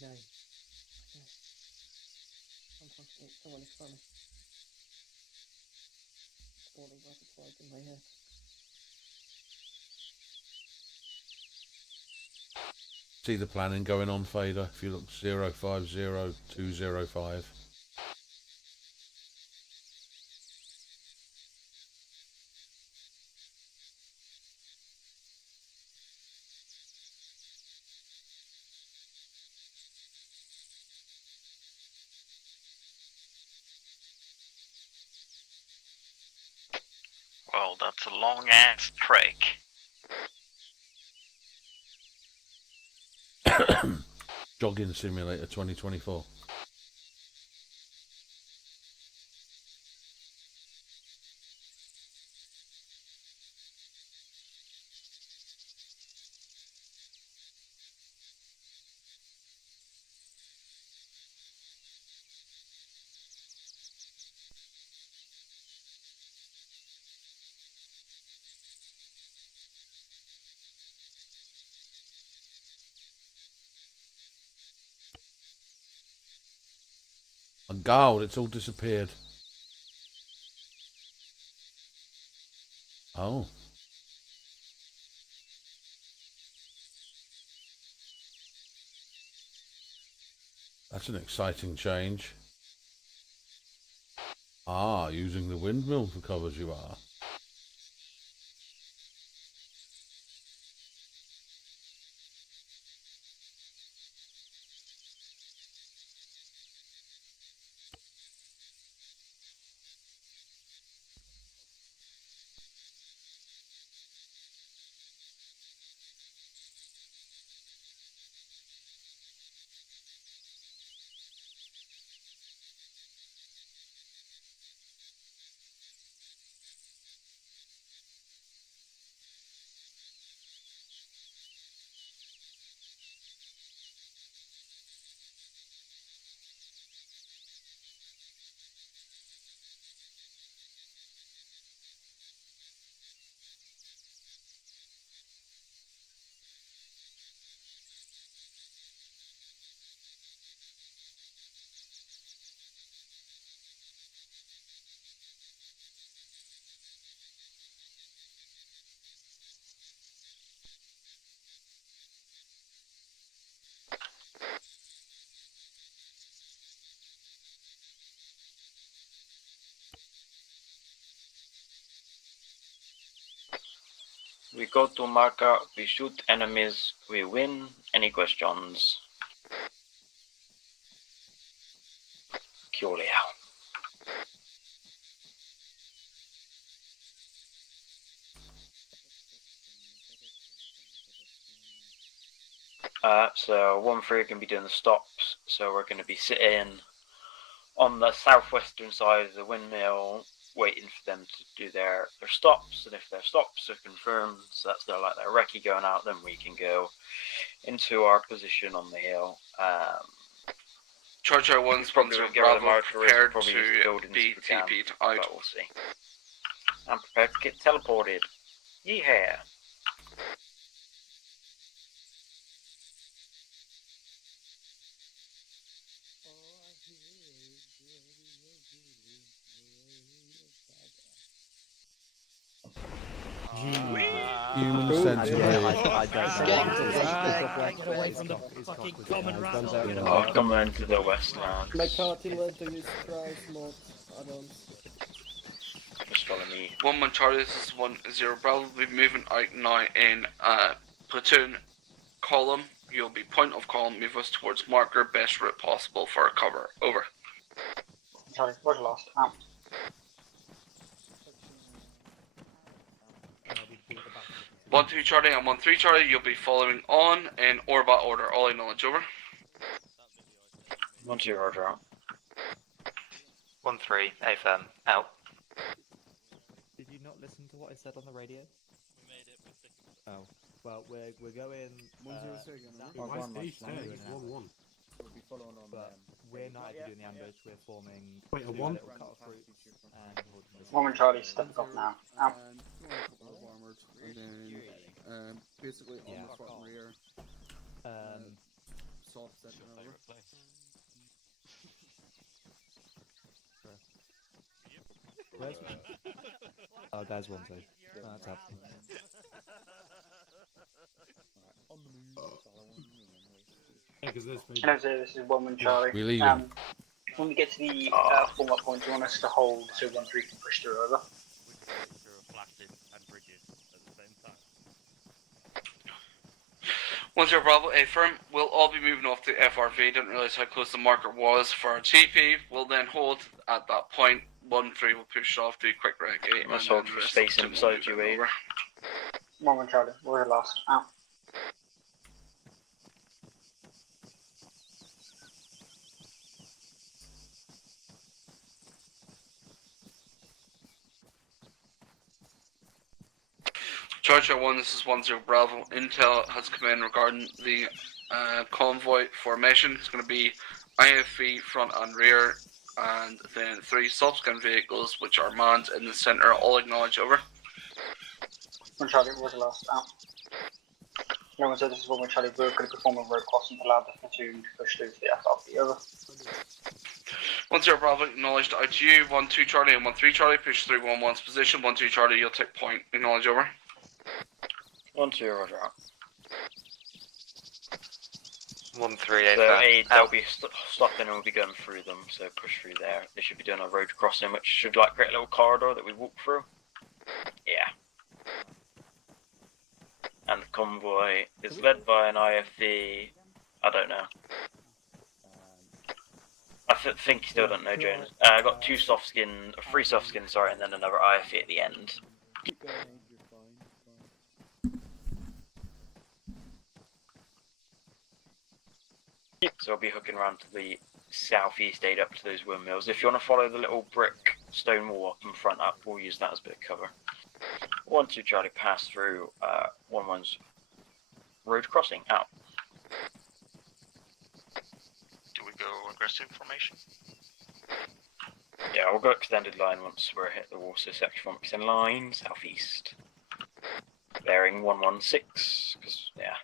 No. Someone is coming. Spawning rapid flight in my head. See the planning going on, Fader, if you look 050205. Well, that's a long ass trek. Jogging Simulator 2024. Oh God, it's all disappeared. Oh. That's an exciting change. Ah, using the windmill for covers you are. We go to marker, we shoot enemies, we win. Any questions? Purely out. So 1-3 can be doing the stops, so we're going to be sitting on the southwestern side of the windmill, waiting for them to do their stops, and if their stops are confirmed, so that's their recce going out, then we can go into our position on the hill. Charger 1's sponsor Bravo prepared to be TP'd out. But we'll see. I'm prepared to get teleported. Yeehaw! Human centipede. Get away from the fucking common rat. Oh, come on to the west now. McCarthy led to his prize mod add-ons. Just follow me. 1-1 Charlie, this is 1-0 Bravo. We'll be moving out now in platoon column. You'll be point of column, move us towards marker, best route possible for a cover. Over. Charlie, where's the last? Out. 1-2 Charlie and 1-3 Charlie, you'll be following on in orbit order. All acknowledge, over. 1-2 Roger out. 1-3, AFM, out. Did you not listen to what I said on the radio? We made it. Oh, well, we're going. 1-0 My stage there is 1-1. We'll be following on. But we're not actually doing the ambush. We're forming. Wait, a 1? Cut-off routes and holding this. 1-1 Charlie, stepping off now. Out. And then, basically on the front and rear. Soft section over. Where's oh, there's 1-2. That's happening. This is 1-1 Charlie. We leave him. When we get to the form-up point, do you want us to hold so 1-3 can push through over? 1-0 Bravo, A firm. We'll all be moving off to FRV. Didn't realise how close the marker was for our TP. We'll then hold at that point. 1-3 will push off, do quick recce. Let's hold for space inside you, over. 1-1 Charlie, where's the last? Out. Charger 1, this is 1-0 Bravo. Intel has come in regarding the convoy formation. It's going to be IFV front and rear, and then 3 subsequent vehicles which are manned in the centre. All acknowledge, over. 1 Charlie, where's the last? Out. No one said this is 1-1 Charlie. We're going to perform a road crossing to allow the platoon to push through to the FRV. Over. 1-0 Bravo, acknowledged out to you. 1-2 Charlie and 1-3 Charlie, push through 1-1's position. 1-2 Charlie, you'll take point. Acknowledge, over. 1-2 Roger out. 1-3, So AFM, they'll be stopping and we'll be going through them, so push through there. They should be doing a road crossing, which should create a little corridor that we walk through. Yeah. And the convoy is led by an IFV. I don't know. I think you still don't know, Jones. I got 3 soft skins, sorry, and then another IFV at the end. Keep going, you're fine. So I'll be hooking around to the southeast aid up to those windmills. If you want to follow the little brick stone wall up in front up, we'll use that as a bit of cover. 1-2 Charlie, pass through 1-1's road crossing, out. Do we go aggressive formation? Yeah, we'll go extended line once we're hit the water section from extended line, southeast. Bearing 116, because, yeah.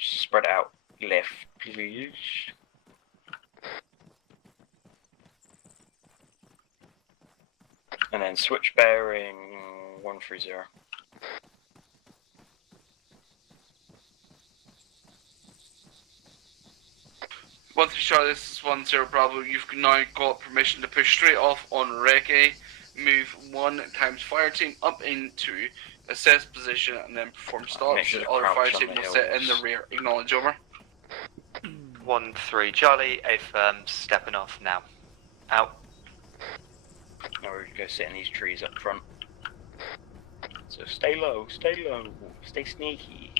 Spread out left, please. And then switch bearing 130. 1-3 Charlie, this is 1-0 Bravo. You've now got permission to push straight off on Reggae. Move 1 times fire team up into assess position and then perform stops. sure The to other fire crouch on team the will sit in the hills. rear. Acknowledge, over. 1-3 Charlie, A firm, stepping off now. Out. Now we're gonna go sit in these trees up front. So stay low, stay sneaky.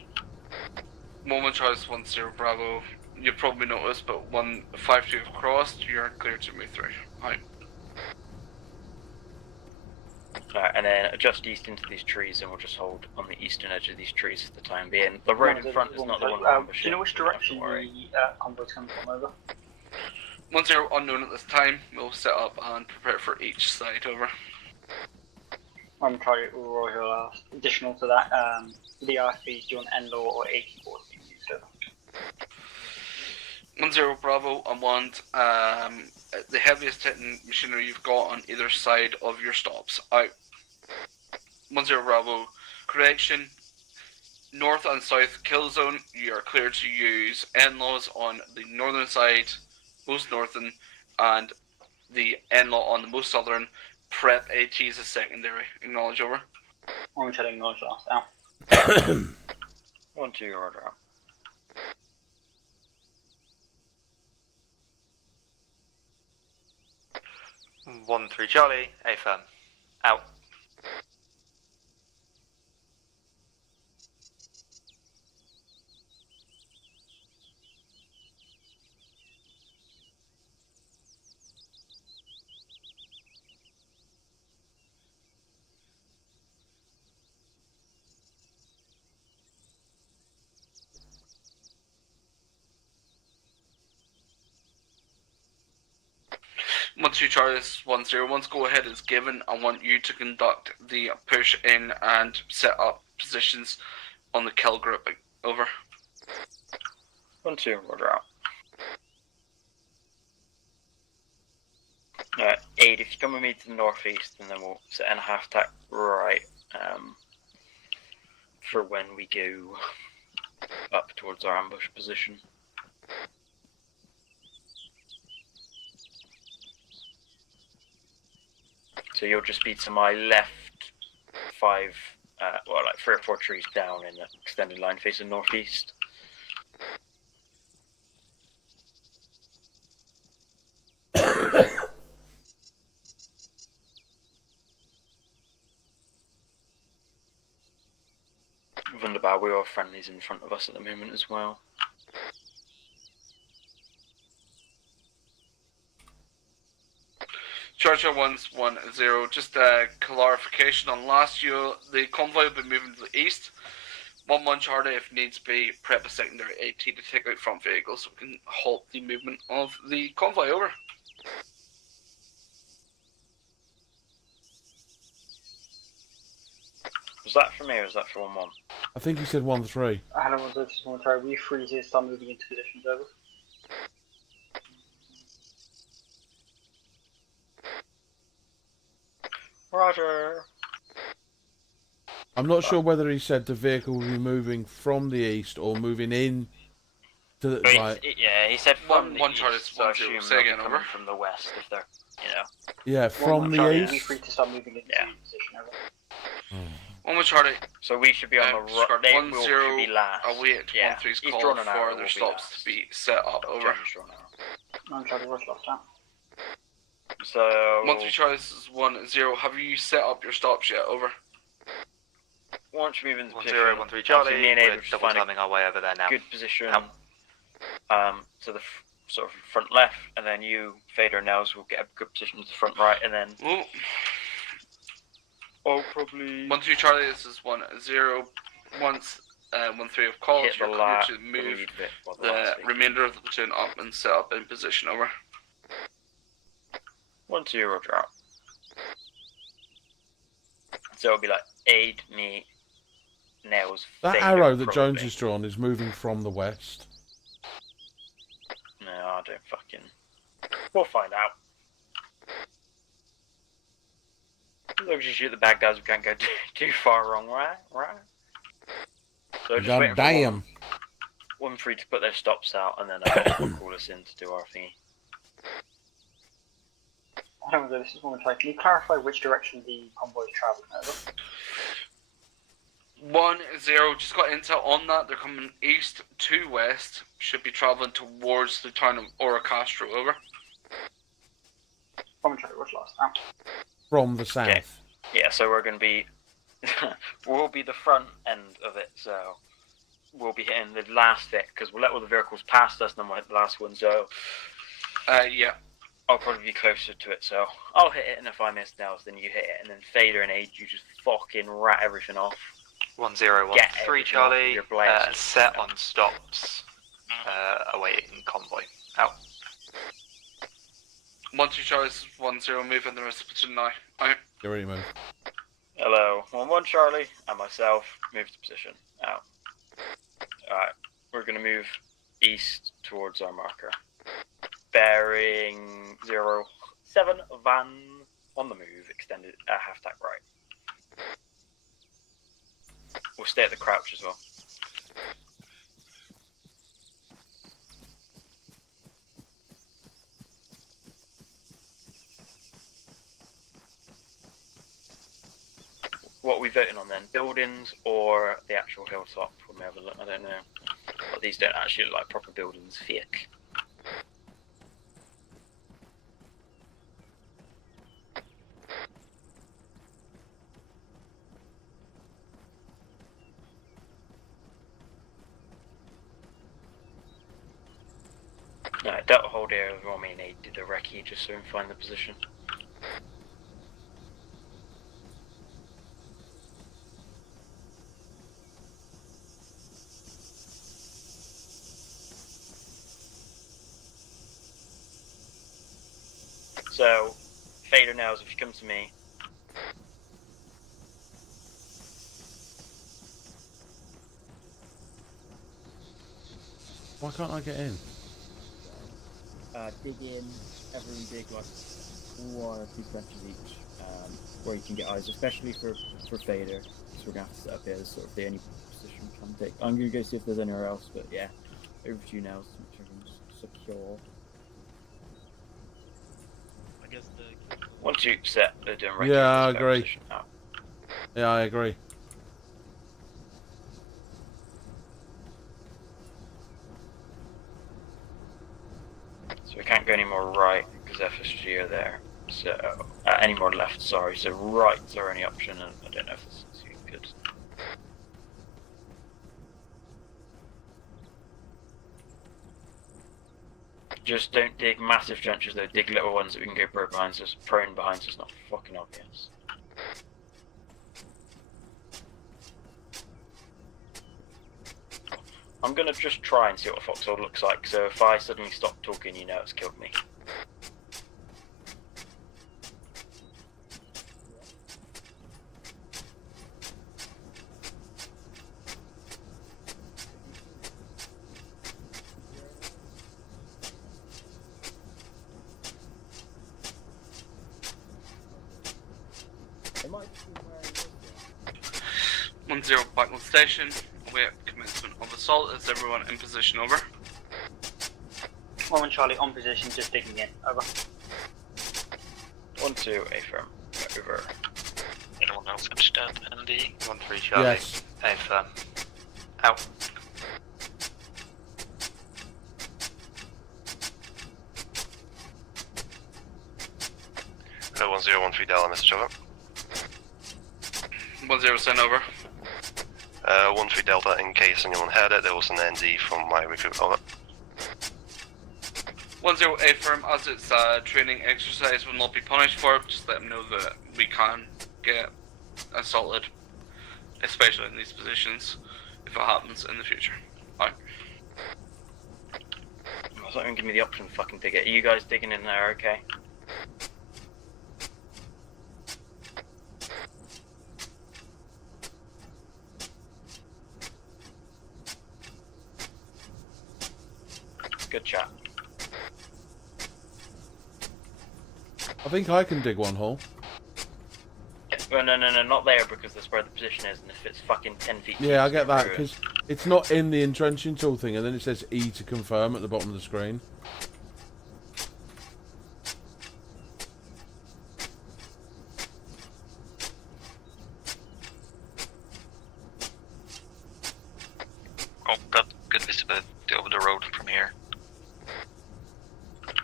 Moment Charlie, 1-0 Bravo. You probably noticed, but 1-5-2 have crossed. You're clear to move through. Out. Alright, and then adjust east into these trees and we'll just hold on the eastern edge of these trees for the time being. The road in front is not the one we're Do ambushing. you know which you don't have to direction worry. the convoy's coming from over? 1-0 unknown at this time. We'll set up and prepare for each side, over. I'm trying to roll last. Additional to that, the RFP, do you want NLAW or 84 to be used over? 1-0 Bravo, I want the heaviest hitting machinery you've got on either side of your stops. Out. 1-0 Bravo, correction. North and south kill zone, you are clear to use NLAWs on the northern side, most northern, and the NLAW on the most southern. Prep ATs as secondary. Acknowledge, over. I'm telling acknowledge last out. 1-2 order out. One 3 Charlie, A firm. Out. Once you try this 1-0, once go ahead is given, I want you to conduct the push in and set up positions on the kill group. Over. 1-2 order out. Aid, if you come with me to the northeast, and then we'll set in a half tack right for when we go up towards our ambush position. So you'll just be to my left 5, well, like 3 or 4 trees down in the extended line facing northeast. Wunderbar, we are friendlies in front of us at the moment as well. Churchill 1-0, just a clarification on last year, the convoy will be moving to the east. 1-1 Charlie, if needs be, prep a secondary AT to take out front vehicles so we can halt the movement of the convoy, over. Was that for me or was that for 1-1? I think he said 1-3. Hello, this is 1-3. We freeze here, start moving into positions, over. Roger. I'm not sure whether he said the vehicle will be moving from the east or moving in to the right. Yeah, he said from one the Charlie, east, so I assume say they'll again, be over. coming from the west if they're, you know. Yeah, from the We east. free to start moving into position, over. 1-1 Charlie. So we should be on the right. They will should be last. Await Yeah, 1-3's he's call drawn an for arrow, their we'll be stops last. to be set up, over. I'm Charlie, rush last out. So 1-3 Charlie, this is 1-0. Have you set up your stops yet, over? once we move into 1-0, position, 1-3 Charlie, obviously me and Abe we're will just double find timing our way over there now. a good position Out. to the sort of front left, and then you, Fader and Nels, will get a good position to the front right, and then probably 1-2 Charlie, this is 1-0. Once 1-3 have called, hit the you're clear to the move lead bit, or the the last bit. remainder of the platoon up and set up in position, over. 1-2 Roger out. So it'll be like aid me, Nels. That Fader, arrow that probably. Jones has drawn is moving from the west. No, I don't fucking. We'll find out. As long as you shoot the bad guys, we can't go too far wrong, right? So just God waiting for damn. 1-3 to put their stops out, and then we'll call us in to do our thingy. I don't know, this is one more. Can you clarify which direction the convoy is travelling over? 1-0, just got intel on that. They're coming east to west. Should be traveling towards the town of Orocastro. Over. Commentary, what's last now? From the south. Okay. Yeah, so we're going to be... we'll be the front end of it, so... We'll be hitting the last bit, because we'll let all the vehicles past us, and then we'll hit the last one, so... yeah. I'll probably be closer to it, so... I'll hit it, and if I miss nails, then you hit it, and then Fader and Age, you just fucking rat everything off. 1013 Charlie, set on stops, awaiting convoy. Out. 1-2 Charlie's 1-0, moving the rest of the platoon now. Out. Get ready, move. Hello, 1-1 Charlie, and myself, move to position. Out. Alright, we're going to move east towards our marker. Bearing 07, van on the move, extended half-tack right. We'll stay at the crouch as well. What are we voting on then? Buildings or the actual hilltop? We'll have a look. I don't know. But these don't actually look like proper buildings. Fiek. No, don't hold here. Romy and Aid did a recce just so we can find the position. So, Fader Nails, if you come to me. Why can't I get in? Dig in, everyone dig like 1 or 2 benches each, where you can get eyes, especially for Fader. So we're gonna have to set up here as sort of the only position we can take. I'm gonna go see if there's anywhere else, but yeah, over to you now to make sure everyone's secure. I guess the... Once you set, they're doing right. Yeah, I agree. Yeah, I agree. So we can't go any more right because FSG are there. So any more left, sorry. So right's our only option, and I don't know if this is good. Just don't dig massive trenches though. Dig little ones that we can go prone behind us. Prone behind us, not fucking obvious. I'm gonna just try and see what a foxhole looks like, so if I suddenly stop talking, you know it's killed me. It might just be where he was. 1-0 back on station. Wait commencement of assault. Is everyone in position? Over. 1-1 Charlie, on position, just digging in. Over. 1-2, A firm. Over. Anyone else understand? ND? 1-3 Charlie. Yes. A firm. Out. Hello, 1013 Delta, message over. 1-0 send over. 13 Delta, in case anyone heard it, there was an ND from my recruit, over. 1-0 A firm, as it's a training exercise, will not be punished for it. Just let them know that we can get assaulted, especially in these positions, if it happens in the future. Alright. I thought you give me the option to fucking dig it. Are you guys digging in there, okay? Good chat. I think I can dig one hole. Yeah, Well, no, not there because that's where the position is, and if it's fucking 10 feet. Yeah, I get that, because it's not in the entrenching tool thing, and then it says E to confirm at the bottom of the screen. Oh, got good visibility over the road from here.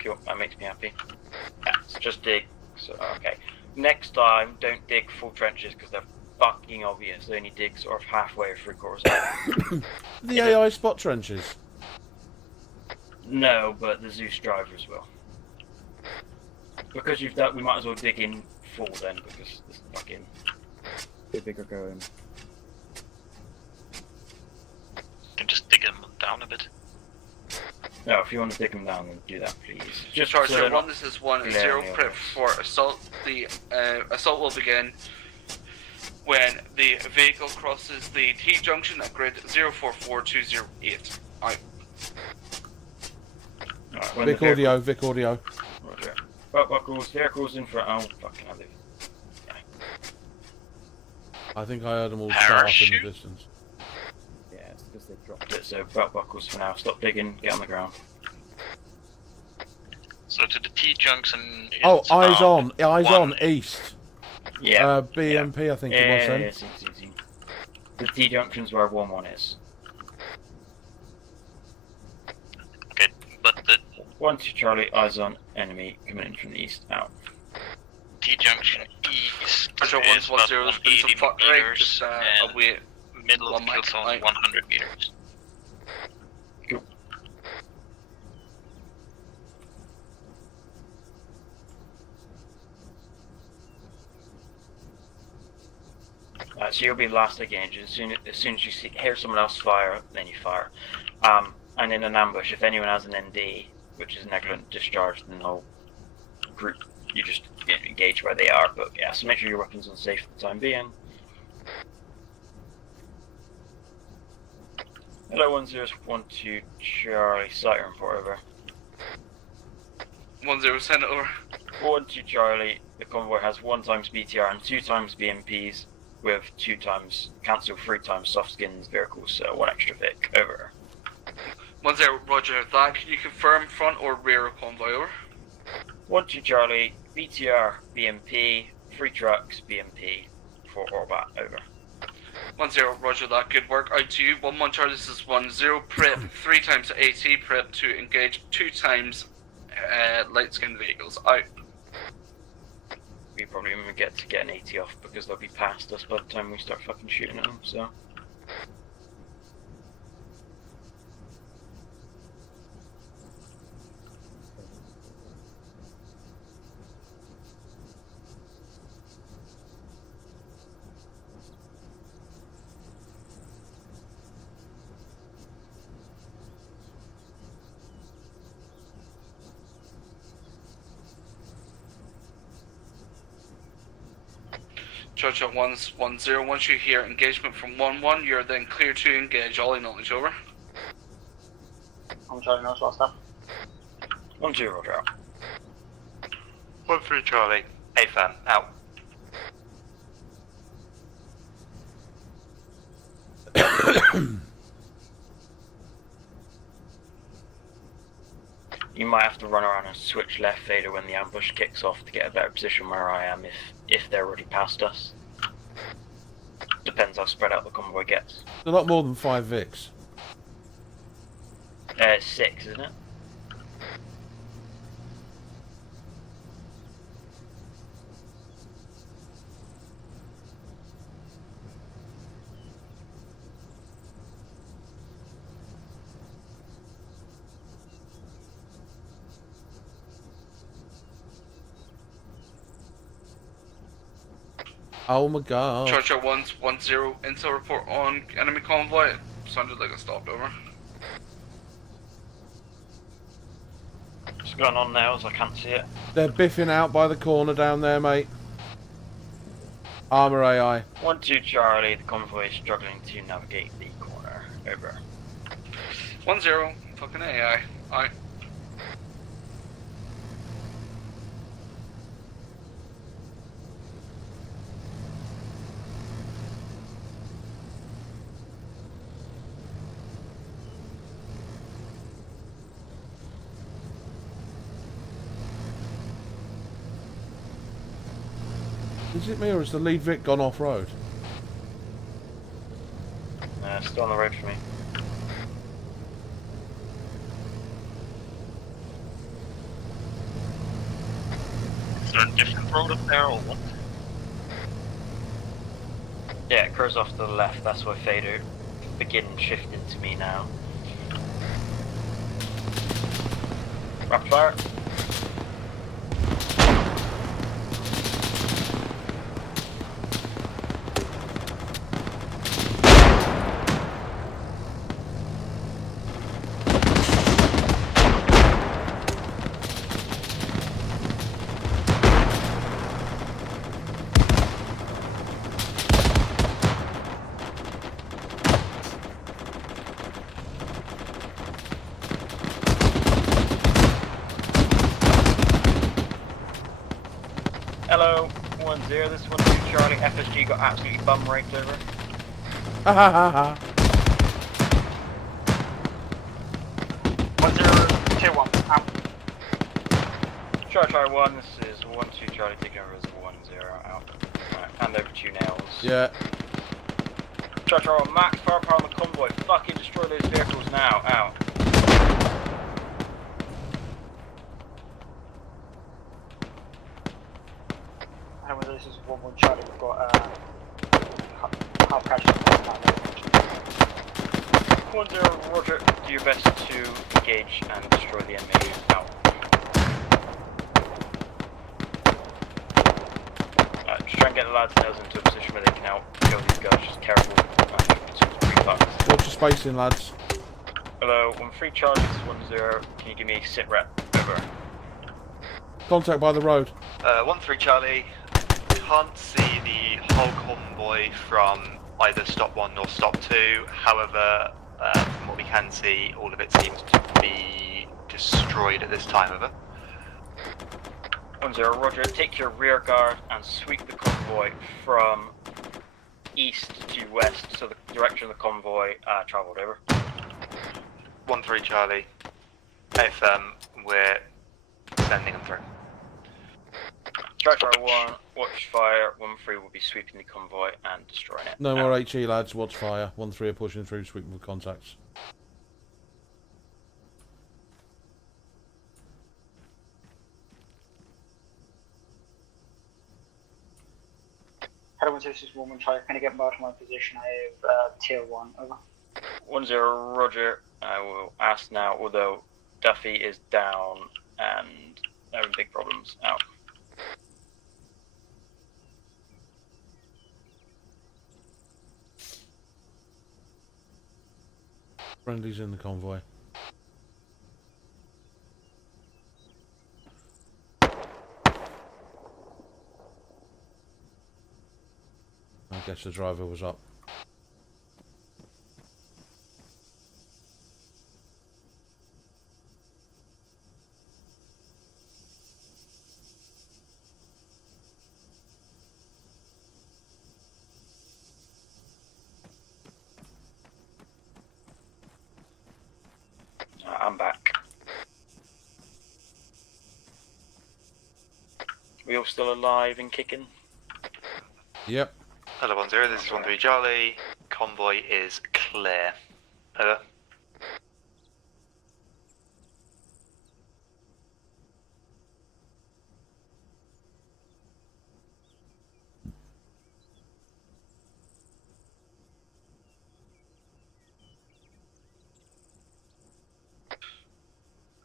Cool, that makes me happy. Yeah, so just dig. So, okay. Next time, don't dig full trenches because they're fucking obvious. They only dig sort of halfway or 3/4. The AI spot trenches. No, but the Zeus drivers will. Because you've done, we might as well dig in full then because this fucking. Bit bigger going. Can just dig them down a bit. No, if you want to dig them down, then do that, please. Just so Charger they're 1, not this is 1 0 glaring prep obvious. for assault. The assault will begin when the vehicle crosses the T junction at grid 044208. Vic audio, Vic audio. Roger. Buckles, vehicles in front. Oh, fucking hell. I think I heard them all start up in the distance. Yeah, it's because they dropped it. So belt buckles for now. Stop digging. Get on the ground. So to the T junction. Oh, it's eyes about on, eyes 1. on, east. Yeah. BMP, I think it was then. Yeah. The T junction's where 1-1 is. Okay, but the 1-2 Charlie, eyes on, enemy coming in from the east, out. T junction east Charger is 1 about 10 has been some 180 fuck right, meters, just and away. middle of the kill zone is 100 meters. Cool. So you'll be last engaged. As soon as you hear someone else fire, then you fire. And in an ambush, if anyone has an ND, which is negligent discharge, then the whole group, you just engage where they are. But yeah, so make sure your weapon's unsafe for the time being. Hello, 1012 Charlie, site report over. 10 send it over. 1-2 Charlie, the convoy has 1 times BTR and 2 times BMPs with 2 times cancel, 3 times soft skins vehicles, so 1 extra Vic, over. 10 Roger that. Can you confirm front or rear of convoy over? 1-2 Charlie, BTR, BMP, 3 trucks, BMP, 4 Orbat, over. 10 Roger that. Good work. Out to you. 1-1 Charlie. This is 1-0 prep. 3 times AT prep to engage 2 times light skinned vehicles. Out. We probably won't get an AT off because they'll be past us by the time we start fucking shooting at them, so. Charge at 1-10. Once you hear engagement from 1-1, you're then clear to engage. All acknowledge, over. I'm Charlie, no slot stuff. 1-0, Roger out. 1-3 Charlie, AFAM, out. You might have to run around and switch left fader when the ambush kicks off to get a better position where I am if they're already past us. Depends how spread out the convoy gets. They're not more than 5 Vics. 6, isn't it? Oh my god. Charge at 1-10. Intel report on enemy convoy. Sounded like it stopped, over. What's going on now as I can't see it? They're biffing out by the corner down there, mate. Armor AI. 1-2 Charlie, the convoy is struggling to navigate the corner. Over. 1-0. Fucking AI. Aye. Is it me or has the lead Vic gone off road? Still on the road for me. Is there a different road up there or what? Yeah, it curves off to the left. That's why Fader begin shifting to me now. Rapid fire. Hello, 1-0, this is 1-2 Charlie. FSG got absolutely bum raped over. Ha ha ha ha. 1-0, tier 1, out. Charlie 1, this is 1-2 Charlie taking over as 1-0 out. Right, hand over to you, Nails. Yeah. Charlie 1, max firepower on the convoy. Fucking destroy those vehicles now, out. This is 1-1 Charlie, we've got half casualties on that. 1-0, Roger. Do your best to engage and destroy the enemy. Out. Just try and get the lads Nails into a position where they can out kill these guys. Just careful. Watch your spacing, lads. Hello, 1-3 Charlie, this is 1-0. Can you give me a sit rep? Over. Contact by the road. 1-3 Charlie. Can't see the whole convoy from either stop 1 or stop 2. However, from what we can see, all of it seems to be destroyed at this time. Over. 1-0, Roger. Take your rear guard and sweep the convoy from east to west, so the direction of the convoy travelled. Over. 1-3 Charlie. If we're sending them through. Charlie 1, watch fire. 1-3 will be sweeping the convoy and destroying it. No more HE, lads. Watch fire. 1-3 are pushing through, sweeping with contacts. Hello, 1-2, this is 1-1 Charlie. Can I get back to my position? I have tier 1, over. 1-0, Roger. I will ask now, although Duffy is down and having big problems. Out. Friendly's in the convoy. I guess the driver was up. I'm back. We all still alive and kicking? Yep. Hello 1-0, this is 1-3 Charlie. Convoy is clear. Over.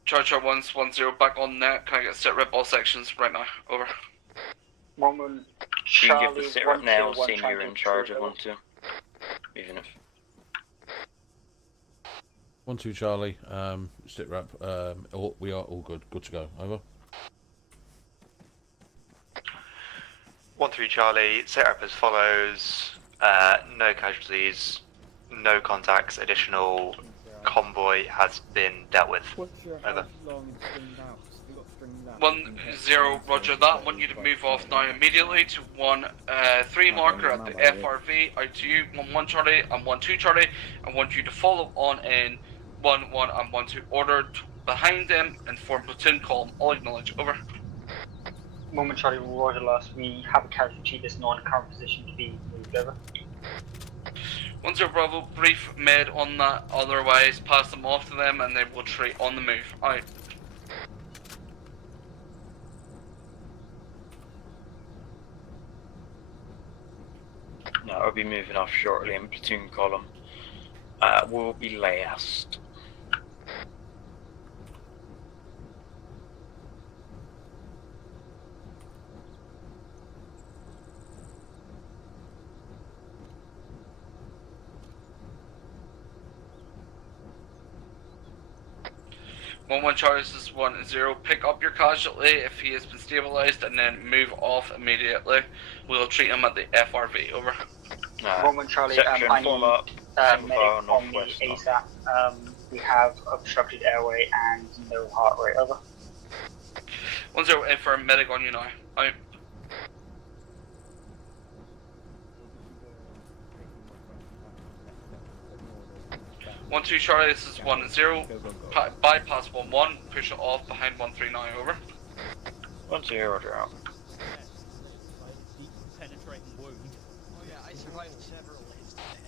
Charger 1-0 back on net. Can I get a sit rep all sections right now? Over. 1-1 You Charlie. can give the sit rep now, 1-2, seeing you're in charge of 1-2. Even if. 1-2 Charlie. Sit rep. We are all good. Good to go. Over. 1-3 Charlie, set up as follows. No casualties, no contacts, additional convoy has been dealt with. Over. 1-0, Roger that. I want you to move off now immediately to 1-3 marker at the FRV. Out to you, 1-1 Charlie and 1-2 Charlie. I want you to follow on in 1-1 and 1-2 order behind them and form platoon column. All acknowledge. Over. Moment Charlie, Roger last. We have a casualty that's not in current position to be moved over. 1-0 Bravo, brief med on that, otherwise pass them off to them and they will treat on the move. Out. No, I'll be moving off shortly in platoon column. Will be last. One Charlie, this is 1-0. Pick up your casualty if he has been stabilized and then move off immediately. We'll treat him at the FRV. Over. 1 Charlie, I need medic on me ASAP. We have obstructed airway and no heart rate. Over. 1-0 in for medic on you now. Out. 1-2 Charlie, this is 1-0. Bypass 1-1, push it off behind 1-3 now, over. 1-0, order out.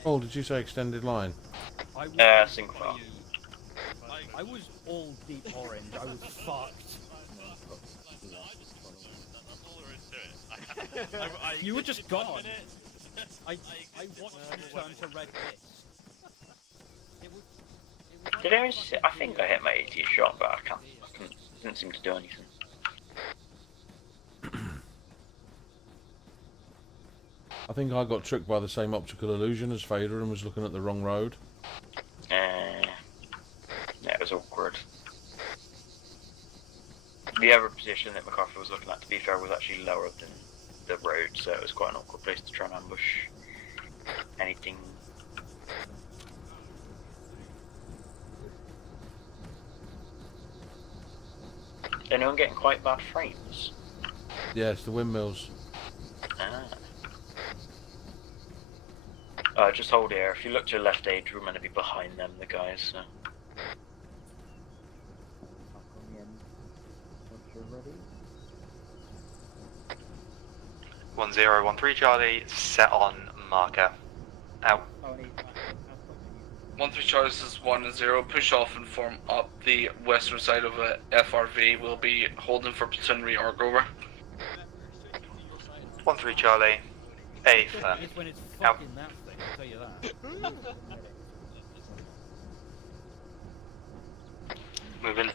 Oh, did you say extended line? Single file. I was all deep orange, I was fucked. You were just gone. I watched you turn to red bits. Did I think I hit my 80th shot, but I didn't seem to do anything. I think I got tricked by the same optical illusion as Fader and was looking at the wrong road. Yeah, it was awkward. The other position that MacArthur was looking at, to be fair, was actually lower than the road, so it was quite an awkward place to try and ambush anything. Anyone getting quite bad frames? Yeah, it's the windmills. Just hold here. If you look to your left, Age, we're meant to be behind them, the guys. So. 1013 Charlie, set on marker. Out. 1-3 Charlie, this is 1-0. Push off and form up the western side of a FRV. We'll be holding for platoon rearg, over. 1-3 Charlie, A firm. It's when it's Out. fucking that thing, I'll tell you that. Moving.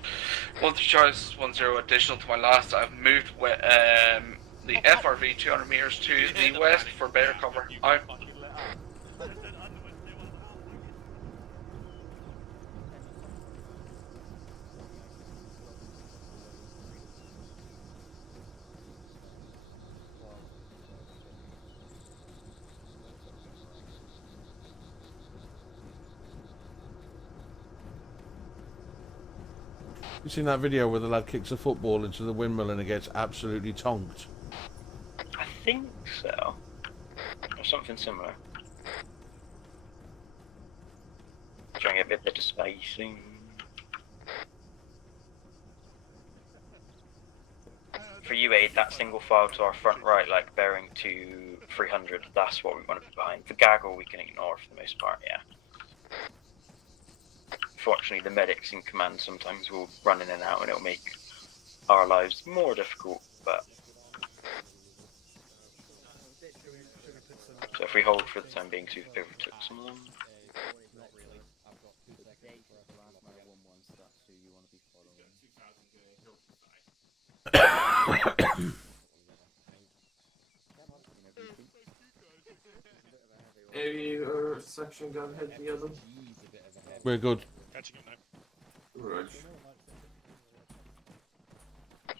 1-3 Charlie, this is 1-0. Additional to my last, I've moved the FRV 200 meters to the west for better cover. Out. You seen that video where the lad kicks a football into the windmill and it gets absolutely tonked? I think so. Or something similar. Trying to get a bit better spacing. For you, Aid, that single file to our front right, like bearing to 300, that's what we want to be behind. The gaggle we can ignore for the most part, yeah. Fortunately, the medics in command sometimes will run in and out and it'll make our lives more difficult, but... So if we hold for the time being, so we've overtook someone. Our section got hit together. We're good. Right.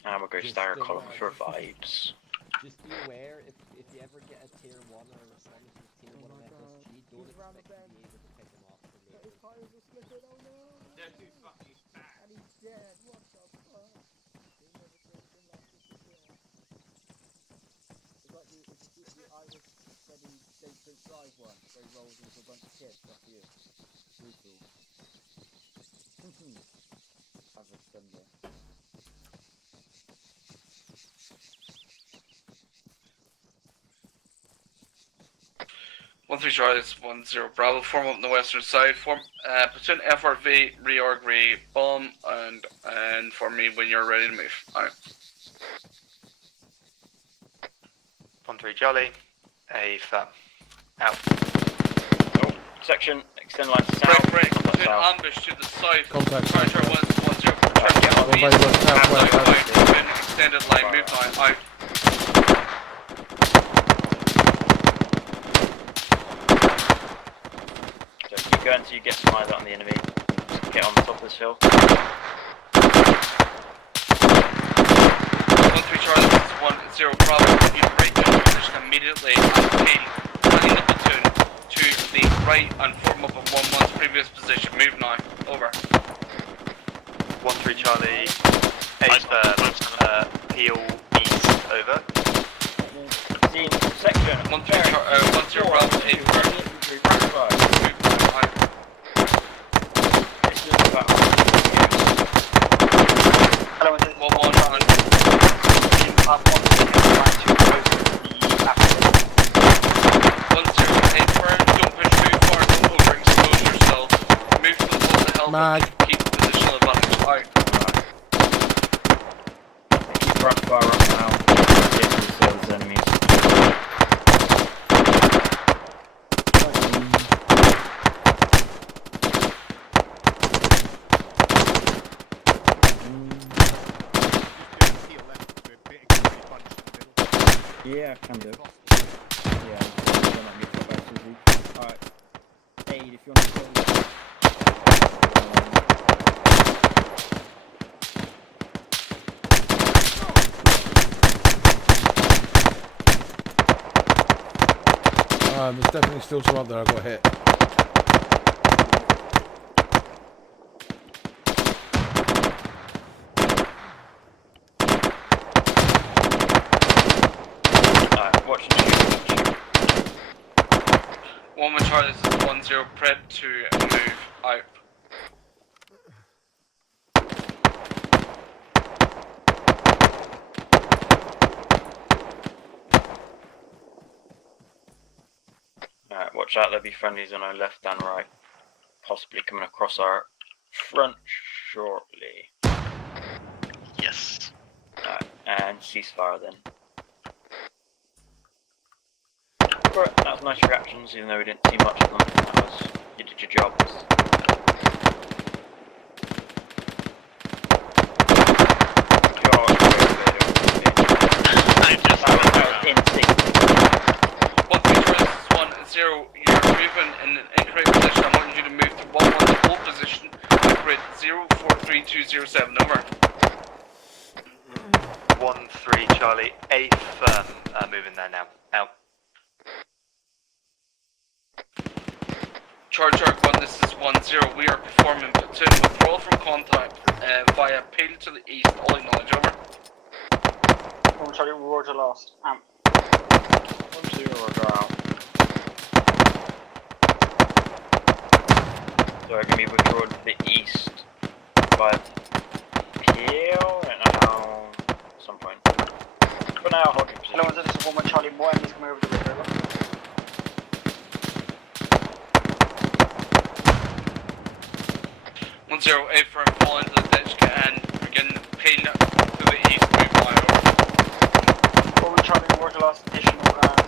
And we'll go stagger column for vibes. Just be aware, if you ever get a tier 1 or a respondent to tier 1 on FSG, don't expect to be able to pick them off for later. They're too fucking fat. And he's dead, what the fuck? It's like the Irish Freddy State Drive one, where he rolls into a bunch of kids after you. Brutal. Have a thunder. 1-3 Charlie, this is 1-0 Bravo. Form up on the western side. Platoon FRV, reorg, bomb, and for me when you're ready to move. Alright. 1-3 Charlie, a firm. Out. Oh, section, extend line south. Break. Platoon ambush to the south. Contact Charlie, south. 1-0. Platoon extended line, move line, out. So keep going until you get some eyes on the enemy. Just get on the top of this hill. 1-3 Charlie, this is 1-0 Bravo. You break the position immediately and tail running the platoon to the right and form up of 1-1's previous position. Move now. Over. 1-3 Charlie, a firm. Peel east. Over. Team section. 1-0 Bravo. A firm. Hello, this is 1-1 and up 1 to the don't push too far, don't overexpose yourself. Move to the top of the hill, Mag. keep positional advantage out. Keep front fire up now. Get those enemies. Yeah, I can do. Yeah, don't let me go back to you. Alright. Aid, if you want to kill There's definitely still some up there. I got hit. watch and shoot. 1-1 Charlie, this is 1-0 Pred to move out. Alright, watch out, there'll be friendlies on our left and right. Possibly coming across our front shortly. Yes. Alright, and ceasefire then. Alright, that was nice reactions, even though we didn't see much of them. That was, you did your job. You're moving in an incorrect position. I want you to move to 1-1 the whole position. Grid 043-207. Over. 1-3 Charlie, a firm. Moving there now. Out. Charge Arc 1, this is 1-0. We are performing platoon withdrawal from contact via pale to the east. All acknowledge. Over. 1 Charlie, Roger last. 1-0 Roger out. So we're going to be withdrawn to the east by Peel right now at some point. For now, hold your position. Hello, this is 1-1 Charlie, more enemies coming over the river. 1-0 A firm, fall into the ditch and begin paying to the east. Move by. Over. 1-1 Charlie, Roger last. Additional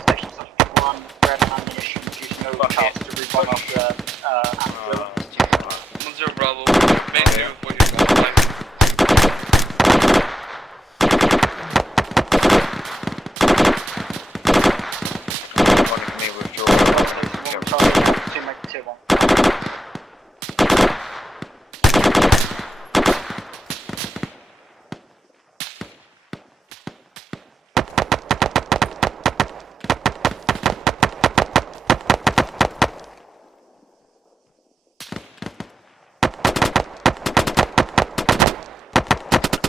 stations such as 1 red ammunition due to no chance to rebomb off the ammunition. 1-0 Bravo, main do what you're going to like. One for me withdraw. 1 Charlie, 2 make 2-1.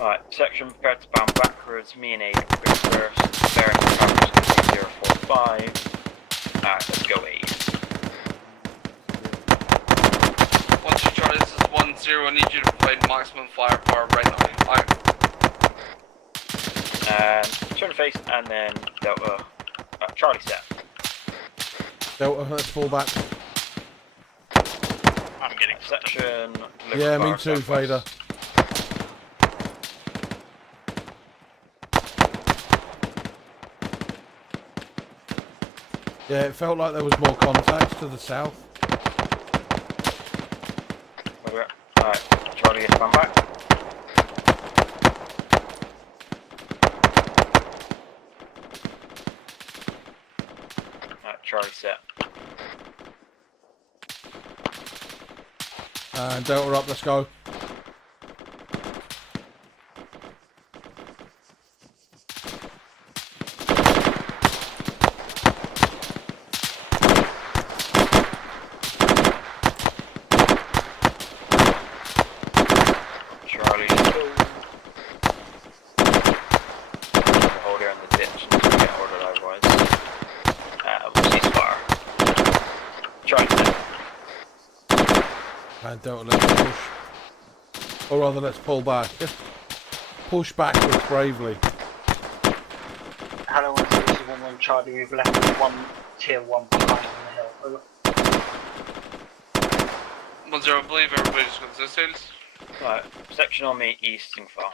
Alright, section prepared to bound backwards, me and Aid go first, bearing travels 045. Alright, let's go Aid. 1-2 Charlie, this is 1-0. I need you to provide maximum firepower right now. Out. And turn the face and then Delta, Charlie set. Delta, let's fall back. I'm getting section. Yeah, me too, Vader. Yeah, it felt like there was more contacts to the south. Alright, Charlie gets come back. Alright, Charlie set. And Delta up, let's go. Charlie, hold here in the ditch until we get ordered otherwise. We'll ceasefire. Charlie set. And Delta, let's push. Or rather, let's pull back. Just push backwards bravely. Hello, 1 Charlie, we've left one tier 1 behind on the hill. Over. 1-0, I believe everybody's got their sails. Right, section on me, east and far.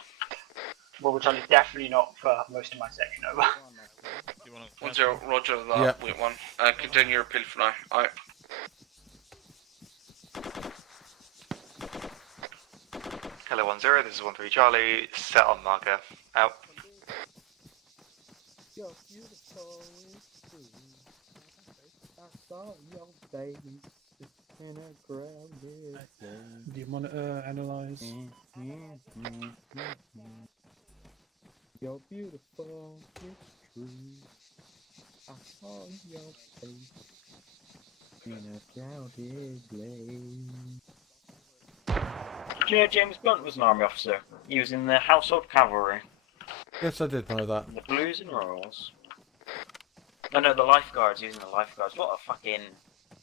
Well, Charlie, definitely not for most of my section over. 1-0, roger that, Yep. wait 1. Continue your appeal for now. Alright. Hello 1-0, this is 1-3 Charlie, set on marker, out. You're beautiful, I saw your face in a crowded place. Do you monitor, analyze? You're beautiful, it's true. I saw your face in a crowded place. Do you know James Blunt was an army officer? He was in the Household Cavalry. Yes, I did know that. The Blues and Royals. Oh no, the Lifeguards, using the Lifeguards. What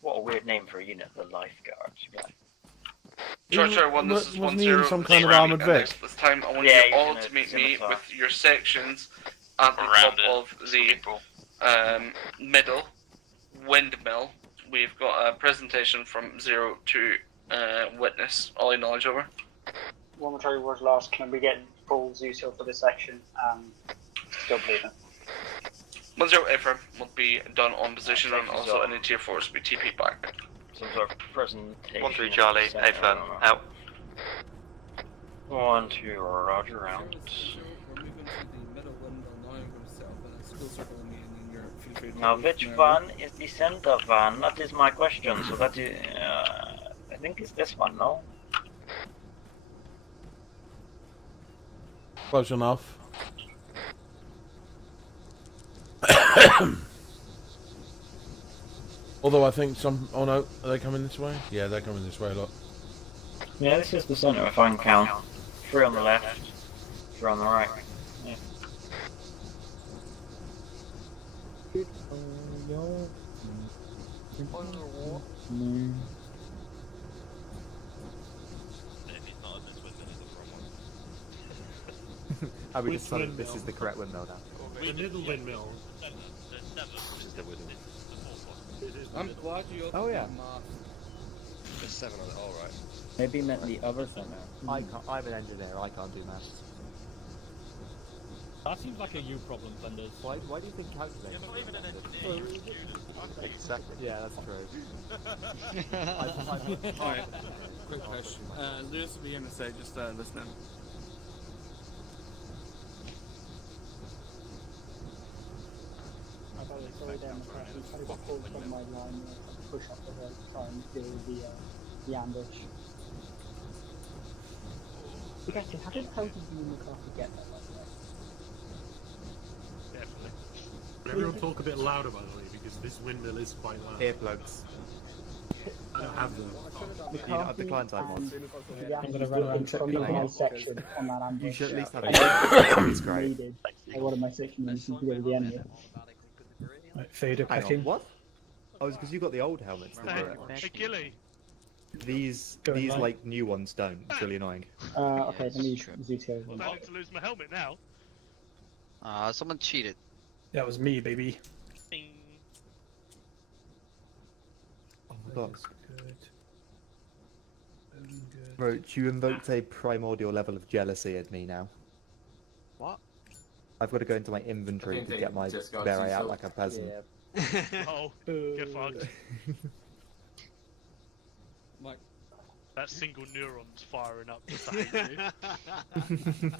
a weird name for a unit, the Lifeguards. Yeah. Sure, 1, this is Wasn't he in 1-0. some kind of armoured Vic? This time I want Yeah, you all he's to in meet the me car. with your sections at the top of the middle windmill. We've got a presentation from 0 to witness. All acknowledge over. 1 Charlie was last. Can we get full Zeus Hill for this section? Still bleeding. 1-0 Ephraim will be done on position and also any tier 4s will be TP back. Some sort of presentation. 1-3 Charlie, A firm, out. 1-2, roger out. We're moving to the middle window now. I'm going to set up a school circle in me and then you're feel free to Now, move which from there. one is the center one? That is my question. So that is, I think it's this one, no? Close enough. Although I think some... Oh no, are they coming this way? Yeah, they're coming this way, look. Yeah, this is the center if I can count. 3 on the left, 3 on the right. Yeah. Are we Which just told windmill? this is the correct windmill now? The middle windmill. This is the windmill. I'm glad you Oh, yeah. There's 7 on it, alright. Maybe meant the other center. I'm an engineer, I can't do maths. That seems like a you problem, Thunders. Why do you think calculator? Exactly. Yeah, that's true. Alright, quick question. Lewis will be in a sec, just listening. Sorry, Dan, I'm trying to pull from my line, push up the hill to try and deal with the ambush. But actually, how did you and McCarthy get there, by the way? Definitely. Everyone talk a bit louder, by the way, because this windmill is quite loud. Earplugs. I don't have them. You don't have the client side ones. I'm going to run around from my section on that ambush. You should at least have it. It's great. Needed. I wanted my section to go with the enemy. Like fader Hang clicking. on, what? Oh, it's because you got the old helmets. Hey, Gilly. These right. like new ones don't. It's really annoying. Okay, let me Zeus Hill. I'm planning to lose my helmet now. Someone cheated. That was me, baby. That's good. Roach, you invoked a primordial level of jealousy at me now. What? I've got to go into my inventory to get my berry out like a peasant. Oh, get fucked. Mike. That single neuron's firing up just to hate you.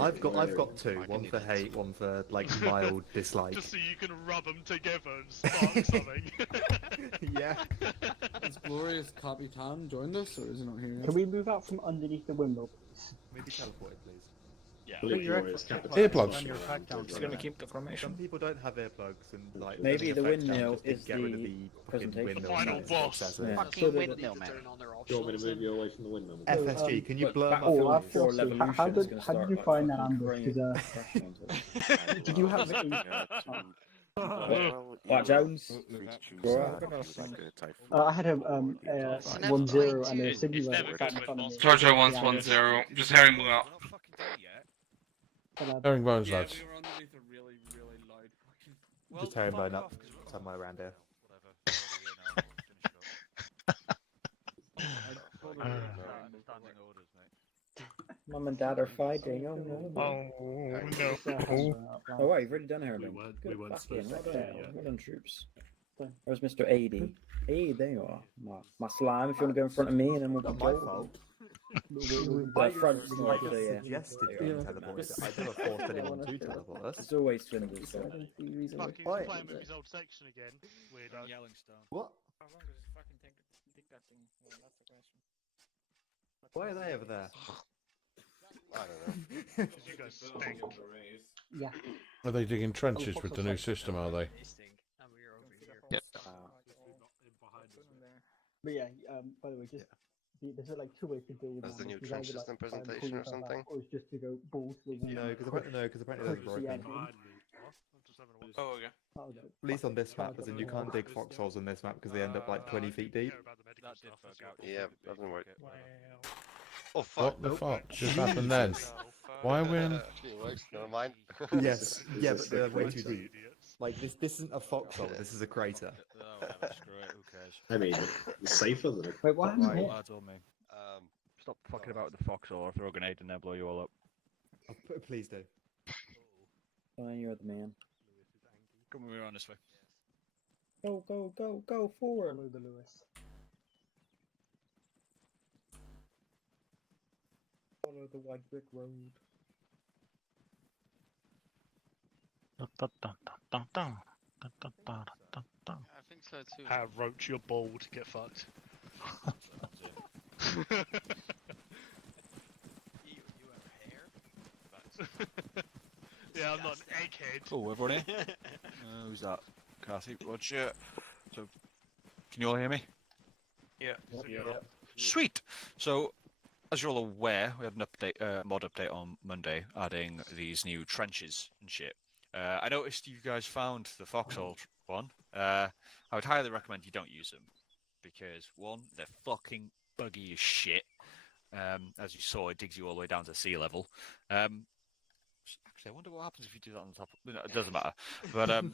I've got two. One for hate, one for like mild dislike. Just so you can rub them together and spark something. Yeah. Has Glorious Capitan joined us, or is he not here yet? Can we move out from underneath the windmill, please? Maybe teleported, please. Yeah. Earplugs. It's gonna keep the formation. Some people don't have earplugs and like. Maybe the effect windmill just didn't is get rid of the the presentation. windmill The final noise boss. excessive. Yeah. Fucking windmill, man. Do you want me to move you away from the windmill? FSG, can you blur my Oh, noise? I've lost it. How did you find that ambush? Did you have What, Jones? I had a 1-0 and a signal right in front of me. Jojo 110, just herring out. Herringbones, lads. We were underneath a really, really loud fucking... Just herringbone up somewhere around here. Mum and Dad are fighting. Oh no. Oh wait, you've already done herringbone. We weren't supposed to do it yet. Well done, troops. Where's Mr. 80? Hey, there you are. My slime, if you want to go in front of me, and then we'll Not go. my fault. Front, I so, yeah. suggested being teleported. I never forced anyone to teleport us. It's always swindles. So. Fuck, he's playing with his old section again. Weirdo. Yellowstone. What? How long does this fucking take that thing? Well, that's the question. Why are they over there? I don't know. You guys stink. Yeah. Are they digging trenches with the new system, are they? Yep. But yeah, by the way, just there's like two ways to deal with That's that. the new It's trench either, system try and pull presentation or yourself out, something? Or it's just to go balls to the No, because apparently those are broken. Oh, okay. At least on this map, as in you can't dig foxholes on this map because they end up like 20 feet deep. That did bug out. Yeah, doesn't work. Oh, fuck. What the fuck just happened then? Why are we in... Never mind. Yes, yeah, but they're way too deep. Like, this isn't a foxhole, this is a crater. Oh, well, screw it, who cares? I mean, it's safer than a... Wait, what happened here? Lads on me. Stop fucking about with the foxhole or throw a grenade and they'll blow you all up. Oh, please do. Fine, you're the man. Come on, we're on this way. Go, go, go, go forward. Follow the Lewis. Follow the white brick road. I think so too. Roach, you're bald. Get fucked. Yeah, I'm not an egghead. Oh, everybody. Who's that? Cassie, Roger. So, can you all hear me? Yeah. Sweet. So, as you're all aware, we had an update, mod update on Monday, adding these new trenches and shit. I noticed you guys found the foxhole one. I would highly recommend you don't use them because one, they're fucking buggy as shit. As you saw, it digs you all the way down to sea level. Actually, I wonder what happens if you do that on the top. No, it doesn't matter. But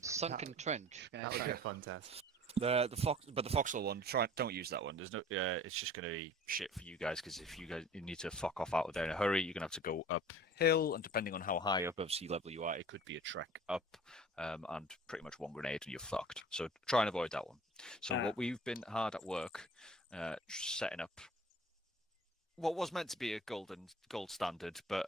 sunken trench. That would be a fun test. The foxhole one, don't use that one. There's no, it's just gonna be shit for you guys because if you need to fuck off out of there in a hurry, you're gonna have to go uphill, and depending on how high above sea level you are, it could be a trek up, and pretty much one grenade and you're fucked. So try and avoid that one. So what we've been hard at work, setting up what was meant to be a gold standard, but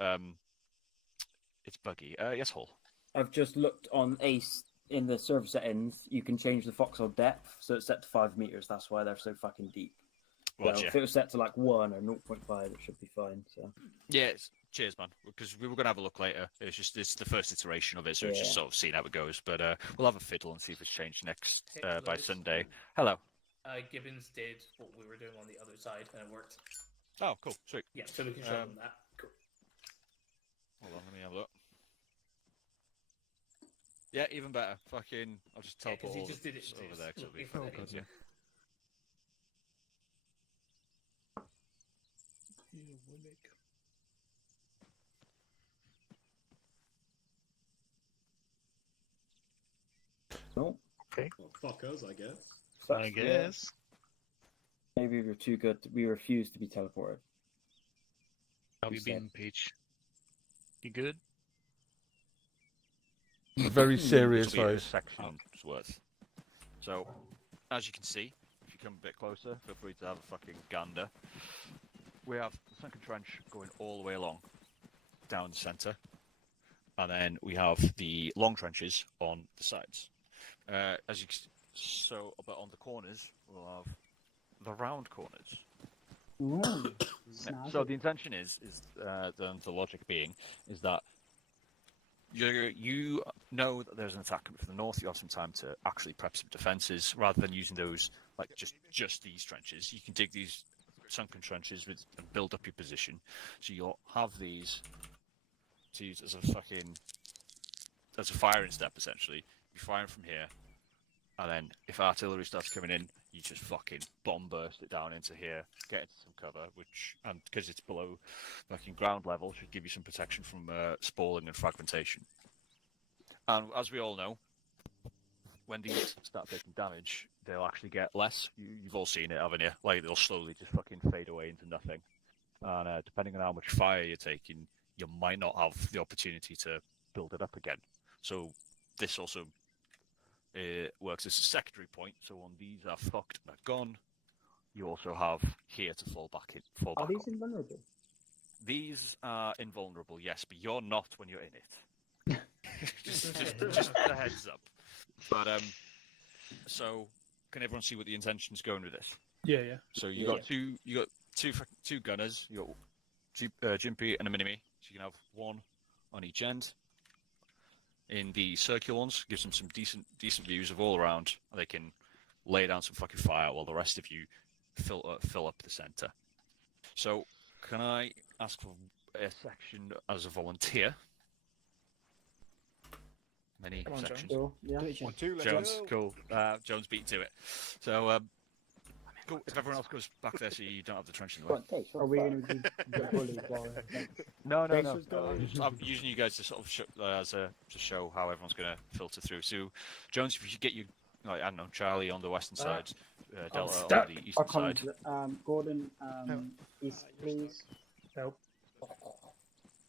it's buggy. Yes, Hall. I've just looked on Ace in the server settings. You can change the foxhole depth, so it's set to 5 meters. That's why they're so fucking deep. Well, if it was set to like 1 or 0.5, it should be fine. So yeah, cheers, man. Because we were gonna have a look later. It's the first iteration of it, so it's just sort of seeing how it goes. But we'll have a fiddle and see if it's changed next by Sunday. Hello. Gibbons did what we were doing on the other side, and it worked. Oh, cool, sweet. Yeah, so we can show them that. Cool. Hold on, let me have a look. Yeah, even better. Fucking, I'll just teleport he just did it over there. Cause it'll be fucking good, yeah. Oh. Okay. Well, fuck us, I guess. Sucks. I guess. Maybe we were too good. We refused to be teleported. How have you been, Peach? You good? Very serious This will be a face. section's worth. So, as you can see, if you come a bit closer, feel free to have a fucking gander. We have the sunken trench going all the way along, down the centre, and then we have the long trenches on the sides. As you can so, but on the corners, we'll have the round corners. Ooh, So the intention is the logic being, is that you know that there's an attack coming from the north. You have some time to actually prep some defences rather than using those like just these trenches. You can dig these sunken trenches and build up your position. So you'll have these to use as a firing step essentially. You're firing from here, and then if artillery starts coming in, you just fucking bomb burst it down into here, get into some cover, and because it's below fucking ground level, should give you some protection from spalling and fragmentation. And as we all know, when these start taking damage, they'll actually get less. You've all seen it, haven't you? Like, they'll slowly just fucking fade away into nothing. And depending on how much fire you're taking, you might not have the opportunity to build it up again. So this also works as a secondary point. So when these are fucked and are gone, you also have here to fall back Are these on. invulnerable? These are invulnerable, yes, but you're not when you're in it. just a heads up. But so can everyone see what the intention's going with this? Yeah, yeah. So you got two gunners. You got two Jimpy and a Minimi. So you can have one on each end. In the circular ones, gives them some decent views of all around. They can lay down some fucking fire while the rest of you fill up the centre. So, can I ask for a section as a volunteer? Many Come on, sections. Jones. Yeah. 1, 2, let's Jones, go. cool. Jones beat to it. So, cool. If everyone else goes back there, so you don't have the trench in the way. Are we going to get bullied while No. Thanks for I'm using you guys to sort of to show how everyone's going to filter through. So, Jones, if you get your, like, I don't know, Charlie on the western side, Delta on the eastern side. Gordon, east, please. Help.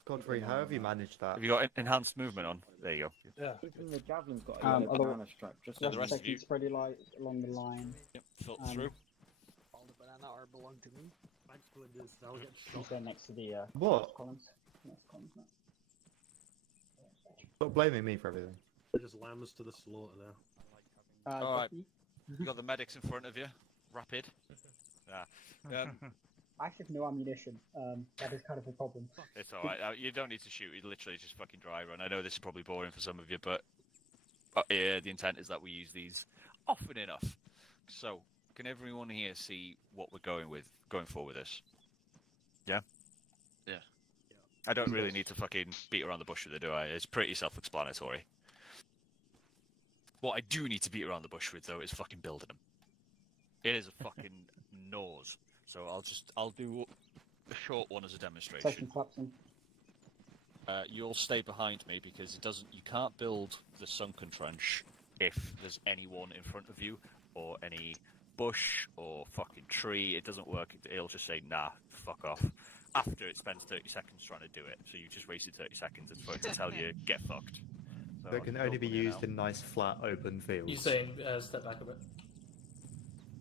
Godfrey, how have you managed that? Have you got enhanced movement on? There you go. Yeah. The javelin's got a banana strap. Just the rest of you. Spread your light along the line. Yep, filter through. All the banana are belong to me. Thanks, Flinders. I'll get He's there next to the What? columns. Next columns, no. Stop blaming me for everything. They're just lambs to the slaughter now. All right. You got the medics in front of you. Rapid. Yeah. I have no ammunition. That is kind of a problem. It's alright. You don't need to shoot. You literally just fucking dry run. I know this is probably boring for some of you, but yeah, the intent is that we use these often enough. So, can everyone here see what we're going for with this? Yeah? Yeah. I don't really need to fucking beat around the bush with it, do I? It's pretty self-explanatory. What I do need to beat around the bush with, though, is fucking building them. It is a fucking nose. So I'll do a short one as a demonstration. You'll stay behind me because you can't build the sunken trench if there's anyone in front of you or any bush or fucking tree. It doesn't work. It'll just say nah, fuck off. After it spends 30 seconds trying to do it, so you just wasted 30 seconds for it to tell you get fucked. So That can only be used in nice, flat, open fields. You're saying step back a bit.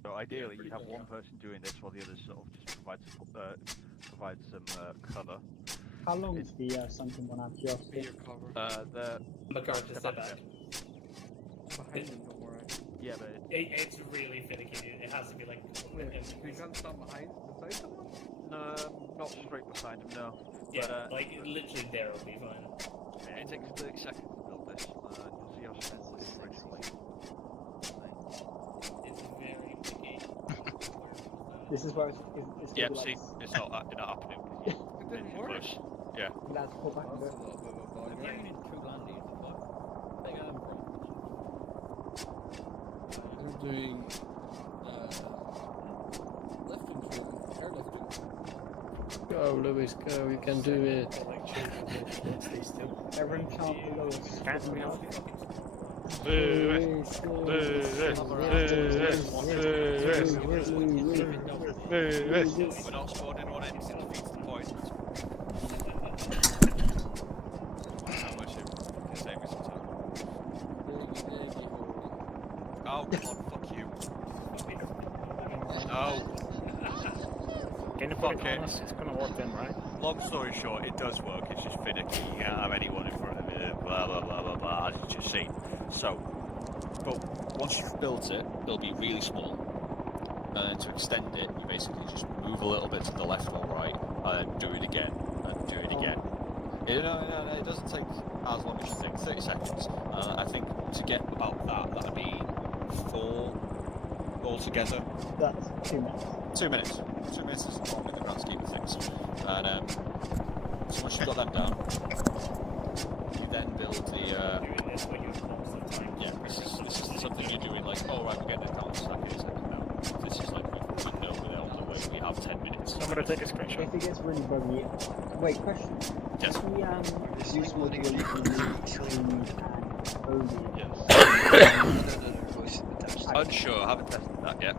So ideally, you have one person doing this while the others sort of just provide some cover. How long is the sunken one out of curiosity? Step back. Behind him, don't worry. Yeah, but it's really finicky. It has to be like. Wait, you can't stand behind someone? No, not straight behind him, no. Yeah, But, like literally there will be fine. Yeah, it takes 30 seconds to build this. You'll see how simple it is originally. It's very picky. This is where it's Yeah, like, see, it's not happening. It didn't work. Close. Yeah. Let's pull back a bit. Yeah, you need two landings. Big arm We're doing left infantry, airlifting. Go, Lewis, go, you can do it. Everyone chant below us. We're not spawning anyone in, it defeats the point. How much it can save me some time. Oh, come on, fuck you. No. Can you put it on us? It's gonna work then, right? Long story short, it does work, it's just finicky. You can't have anyone in front of it, blah blah blah blah blah, as you've just seen. So, but once you've built it, it'll be really small. And then to extend it, you basically just move a little bit to the left or right, and then do it again, and do it again. No, it doesn't take as long as you think, 30 seconds. I think to get about that'd be 4 altogether. That's 2 minutes. 2 minutes. 2 minutes is long in the grand scheme of things. And so once you've got them down, you then build the. Yeah, this is something you're doing like, oh right, we're getting a counter stack in a second now. This is like we know we have 10 minutes. I'm gonna take a screenshot. If it gets really buggy, wait, question. Yes. Is the use module between Unsure, haven't tested that yet.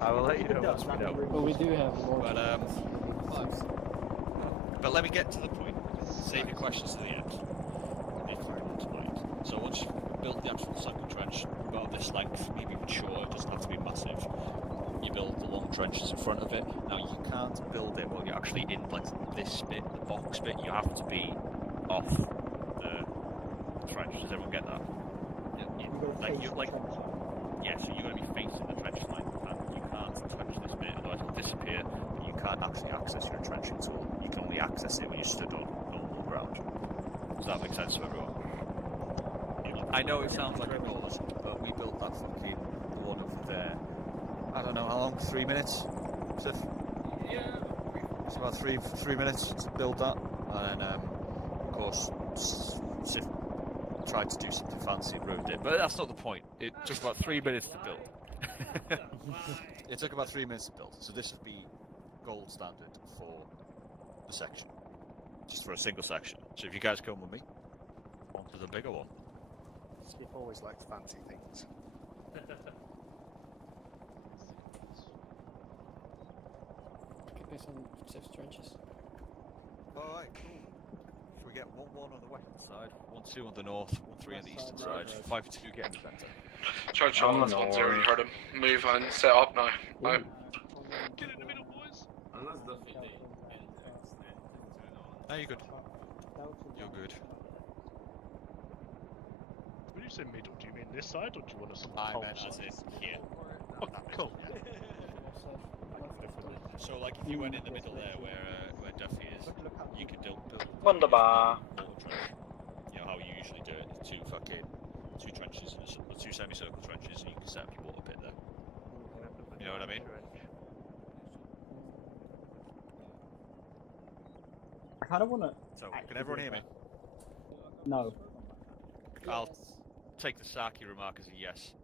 I will let you know once we know. But we do have more. But let me get to the point. Save your questions to the end. If I want to mind. So once you've built the actual sunken trench, about this length, maybe even shorter, it doesn't have to be massive. You build the long trenches in front of it. Now you can't build it while you're actually in like this bit, the box bit. You have to be off the trench. Does everyone get that? Yeah, so you're going to be facing the trench line, and you can't touch this bit, otherwise it'll disappear. You can't actually access your entrenching tool. You can only access it when you're stood on normal ground. Does that make sense to everyone? I know it sounds like a pause, but we built that fucking the one over there. I don't know how long, 3 minutes? Sif? Yeah. It's about three minutes to build that, and then of course Sif tried to do something fancy and ruined it, but that's not the point. It took about 3 minutes to build. It took about 3 minutes to build, so this would be gold standard for the section, just for a single section. So if you guys come with me, on to the bigger one. Steve always likes fancy things. Based on Sif's trenches. Alright, cool. Should we get 1-1 on the western side, 1-2 on the north, 1-3 on the eastern side, 5-2 get in the centre? Charge on, that's 1-0, you heard him. Move and set up now. Now. Get in the middle, boys. No, you're good. You're good. When you say middle, do you mean this side, or do you want us on the I whole meant side? as in here. Oh, cool. So, like, if you went in the middle there, where Duffy is, you could build Wunderbar. mortar trench. You know how you usually do it: two trenches, and two semicircle trenches, and you can set up your water pit there. You know what I mean? I kind of want to. So, can everyone hear me? No. I'll take the Saki remark as a yes.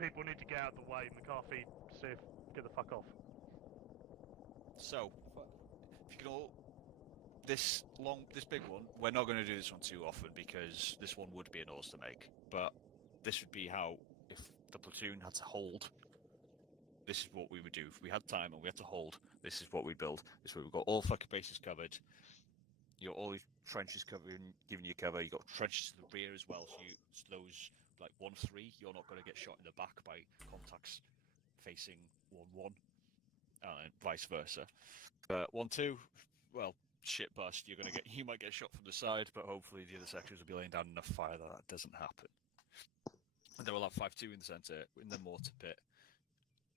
People need to get out of the way. McCarthy, Steve, get the fuck off. So, if you can all, this big one, we're not going to do this one too often because this one would be an ours to make. But this would be how, if the platoon had to hold, this is what we would do. If we had time and we had to hold, this is what we build. This is where we've got all fucking bases covered. You got all these trenches covering, giving you cover. You got trenches to the rear as well. So those like 1-3, you're not going to get shot in the back by contacts facing 1-1. And vice versa. 1-2, well, shit bust. You might get shot from the side, but hopefully the other sections will be laying down enough fire that doesn't happen. And then we'll have 5-2 in the centre, in the mortar pit,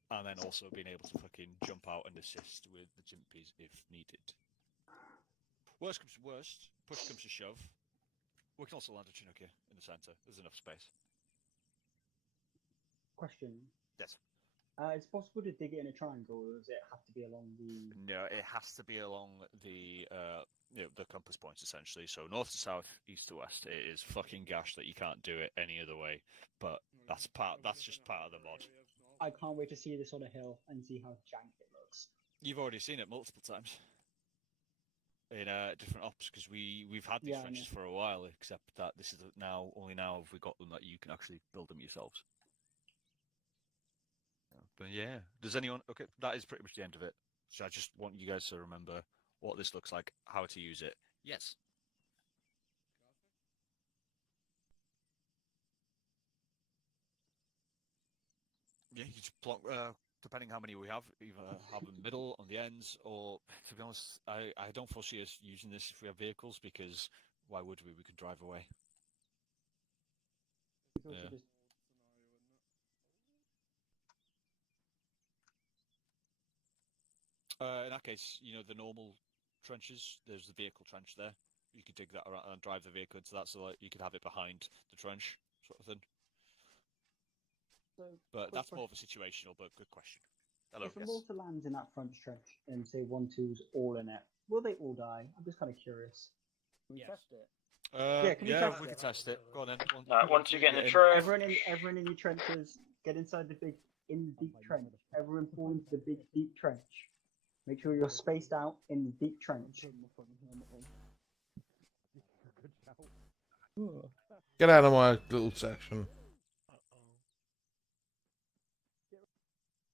and then also being able to fucking jump out and assist with the jimpies if needed. Worst comes to worst, push comes to shove. We can also land a Chinook here in the centre. There's enough space. Question. Yes. It's possible to dig it in a triangle, or does it have to be along the... No, it has to be along the the compass points, essentially. So north to south, east to west. It is fucking gash that you can't do it any other way. But that's just part of the mod. I can't wait to see this on a hill and see how jank it looks. You've already seen it multiple times. in different ops because we've had these trenches for a while, except that this is only now have we got them that you can actually build them yourselves. But yeah, does anyone? Okay, that is pretty much the end of it. So I just want you guys to remember what this looks like, how to use it. Yes. Yeah, you just plonk, depending how many we have, either have them middle on the ends, or to be honest, I don't foresee us using this if we have vehicles because why would we? We could drive away. Yeah. In that case, you know the normal trenches. There's the vehicle trench there. You could dig that around and drive the vehicle into that, so that you could have it behind the trench, sort of thing. But that's more of a situational, but good question. Hello, if a yes. mortar lands in that front stretch and say 1-2's all in it, will they all die? I'm just kind of curious. Can we test it? We can test it. Go on then. Once you get in the trench, everyone in your trenches, get inside the deep trench. Everyone fall into the big deep trench. Make sure you're spaced out in the deep trench. Get out of my little section.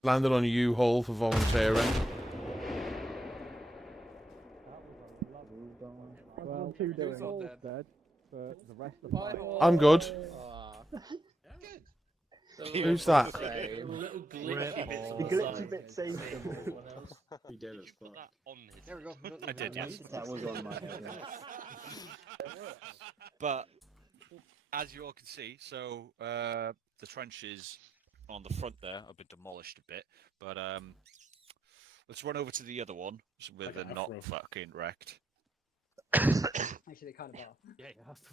Landed on a U-Haul for volunteering. Well, who's all dead for the rest of the I'm good. Good. Who's that? Little glitchy bits on The the glitchy side. bit saved them. He did as well. There we go. I did, yes. That was on my head. But as you all can see, so the trenches on the front there have been demolished a bit. But let's run over to the other one where they're not fucking wrecked. Actually, they kind of are. Yeah.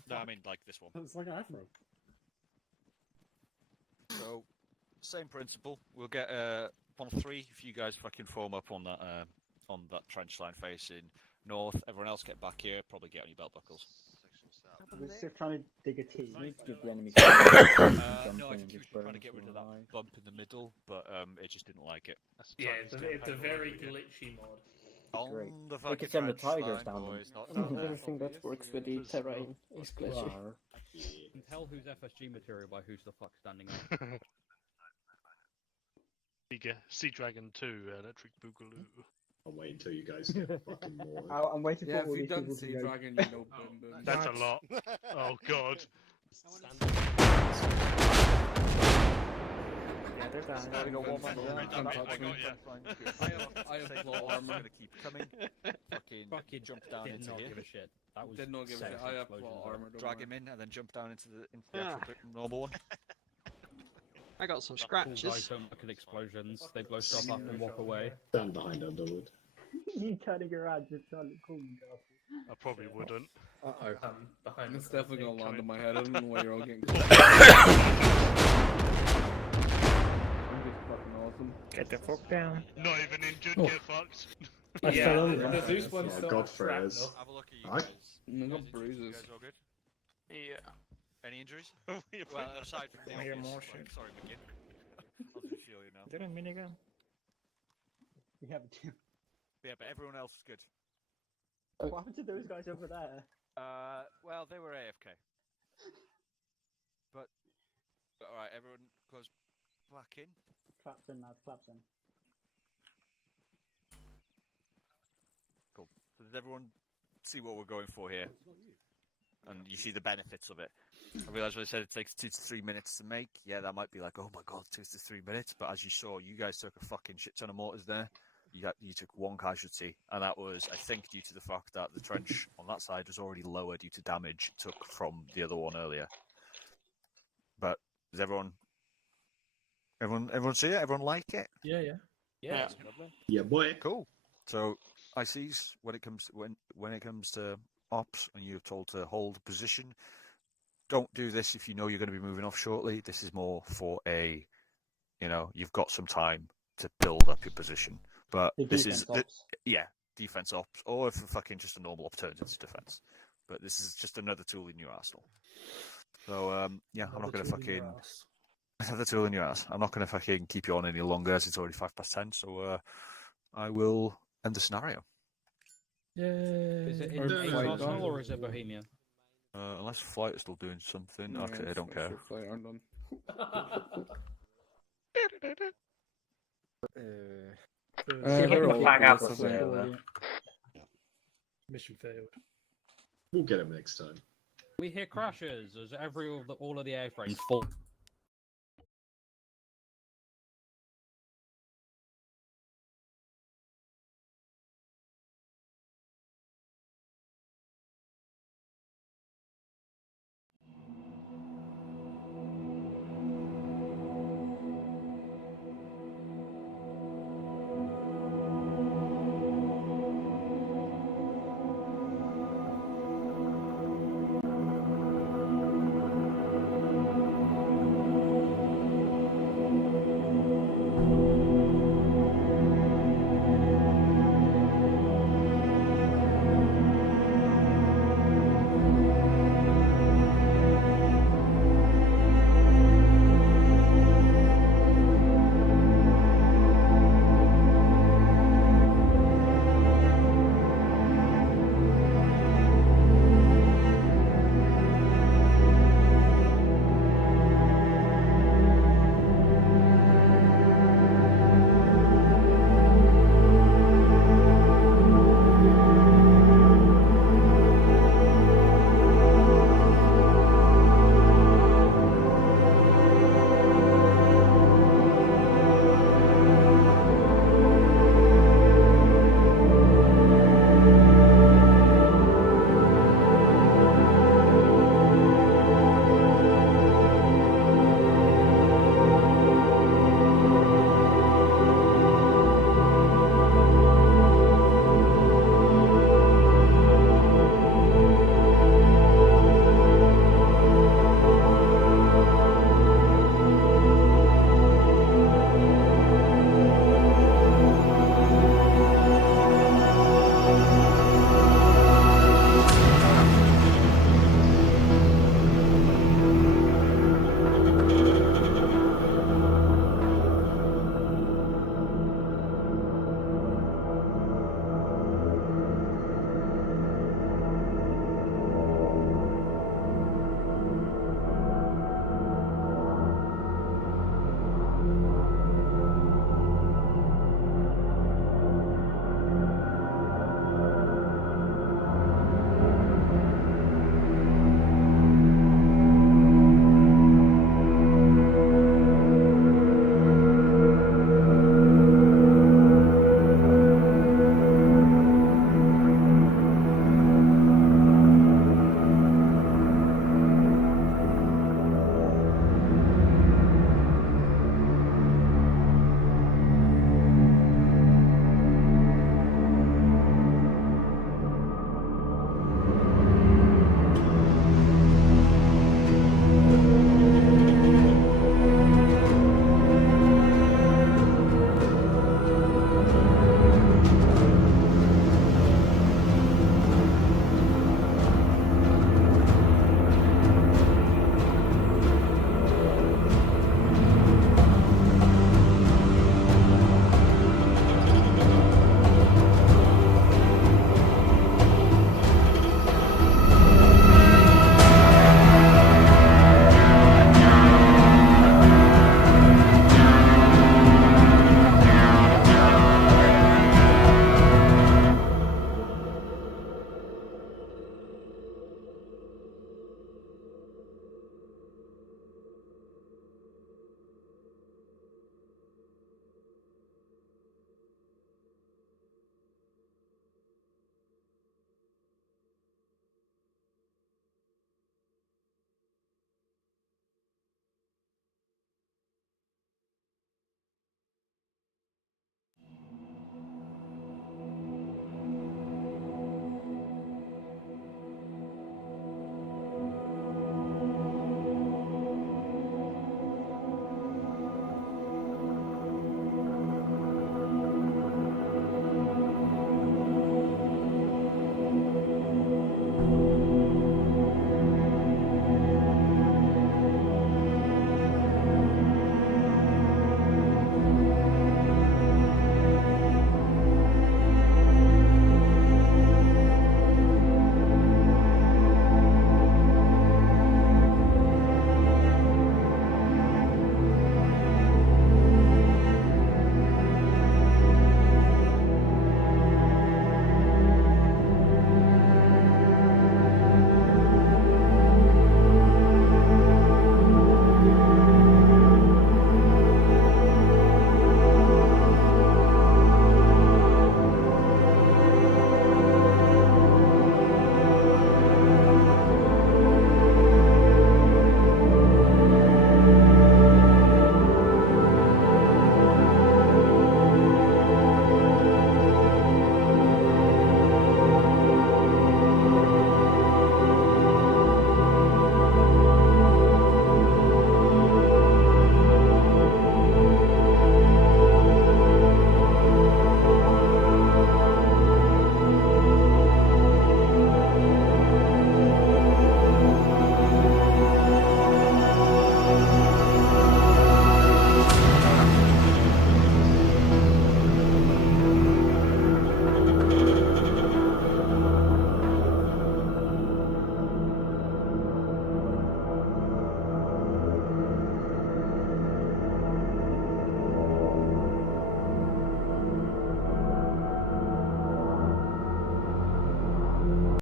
No, I mean like this one. It's like an afro. So same principle. We'll get 1-3 if you guys fucking form up on that trench line facing north. Everyone else get back here. Probably get on your belt buckles. We're still trying to dig a T. Need to give the enemy No, I think he was trying to get rid of that bump in the middle, but it just didn't like it. Yeah, it's a very glitchy mod. Great. The We could send the fucking tigers trench down line, them. boys, not Everything that works with the terrain is glitchy. You can tell who's FSG material by who's the fuck standing up. EVGA, Sea Dragon 2, Electric Boogaloo. I'll wait until you guys get fucking more. I'm waiting for all these people to go. Dragon, you know, boom, boom. That's a lot. Oh god. Yeah, they're down. I have plot armor. Gonna keep coming. Fucking jump down Did into not here. give a shit. That was Did not give a shit. I have plot armor. Drag him in and then jump down into the actual normal one. I got some Guys scratches. don't look at explosions. They blow stuff up and walk away. Stand behind Underwood. You turning around just trying to call me, Garfield. I probably wouldn't. Uh-oh. Behind It's definitely gonna land on my head. I don't know why you're all getting awesome. Get the fuck down. Not even injured, get fucked. Yeah, the Zeus one's Yeah, still Godfrey is. Have a look at you Alright. guys. I got bruises. You guys all good? Yeah. Any injuries? Well, aside from the I hear obvious, more like, shit. sorry, McGinn. I'll just feel you now. Is there a minigun? We have two. Yeah, but everyone else is good. What happened to those guys over there? Well, they were AFK. But alright, everyone goes back in. Claps in, lads, claps in. Cool. So does everyone see what we're going for here? And you see the benefits of it. I realise when I said it takes 2 to 3 minutes to make, yeah, that might be like, oh my god, 2 to 3 minutes. But as you saw, you guys took a fucking shit ton of mortars there. You took 1 casualty, and that was, I think, due to the fact that the trench on that side was already lower due to damage took from the other one earlier. But does everyone see it? Everyone like it? Yeah. Yeah, boy. Cool. So ICs, when it comes to ops and you're told to hold position, don't do this if you know you're going to be moving off shortly. This is more for you've got some time to build up your position. But this is defense ops, or if fucking just a normal op turns into defense. But this is just another tool in your arsenal. So I'm not going to fucking another tool in your ass. I'm not going to fucking keep you on any longer as it's already 10:05. So I will end the scenario. Is it in Or- Arsenal or is it Bohemia? Unless flight is still doing something. No, Okay, I don't care. Flight aren't done. They're all flag up. out Mission failed. We'll get him next time. We hear crashes as all of the airframes fall.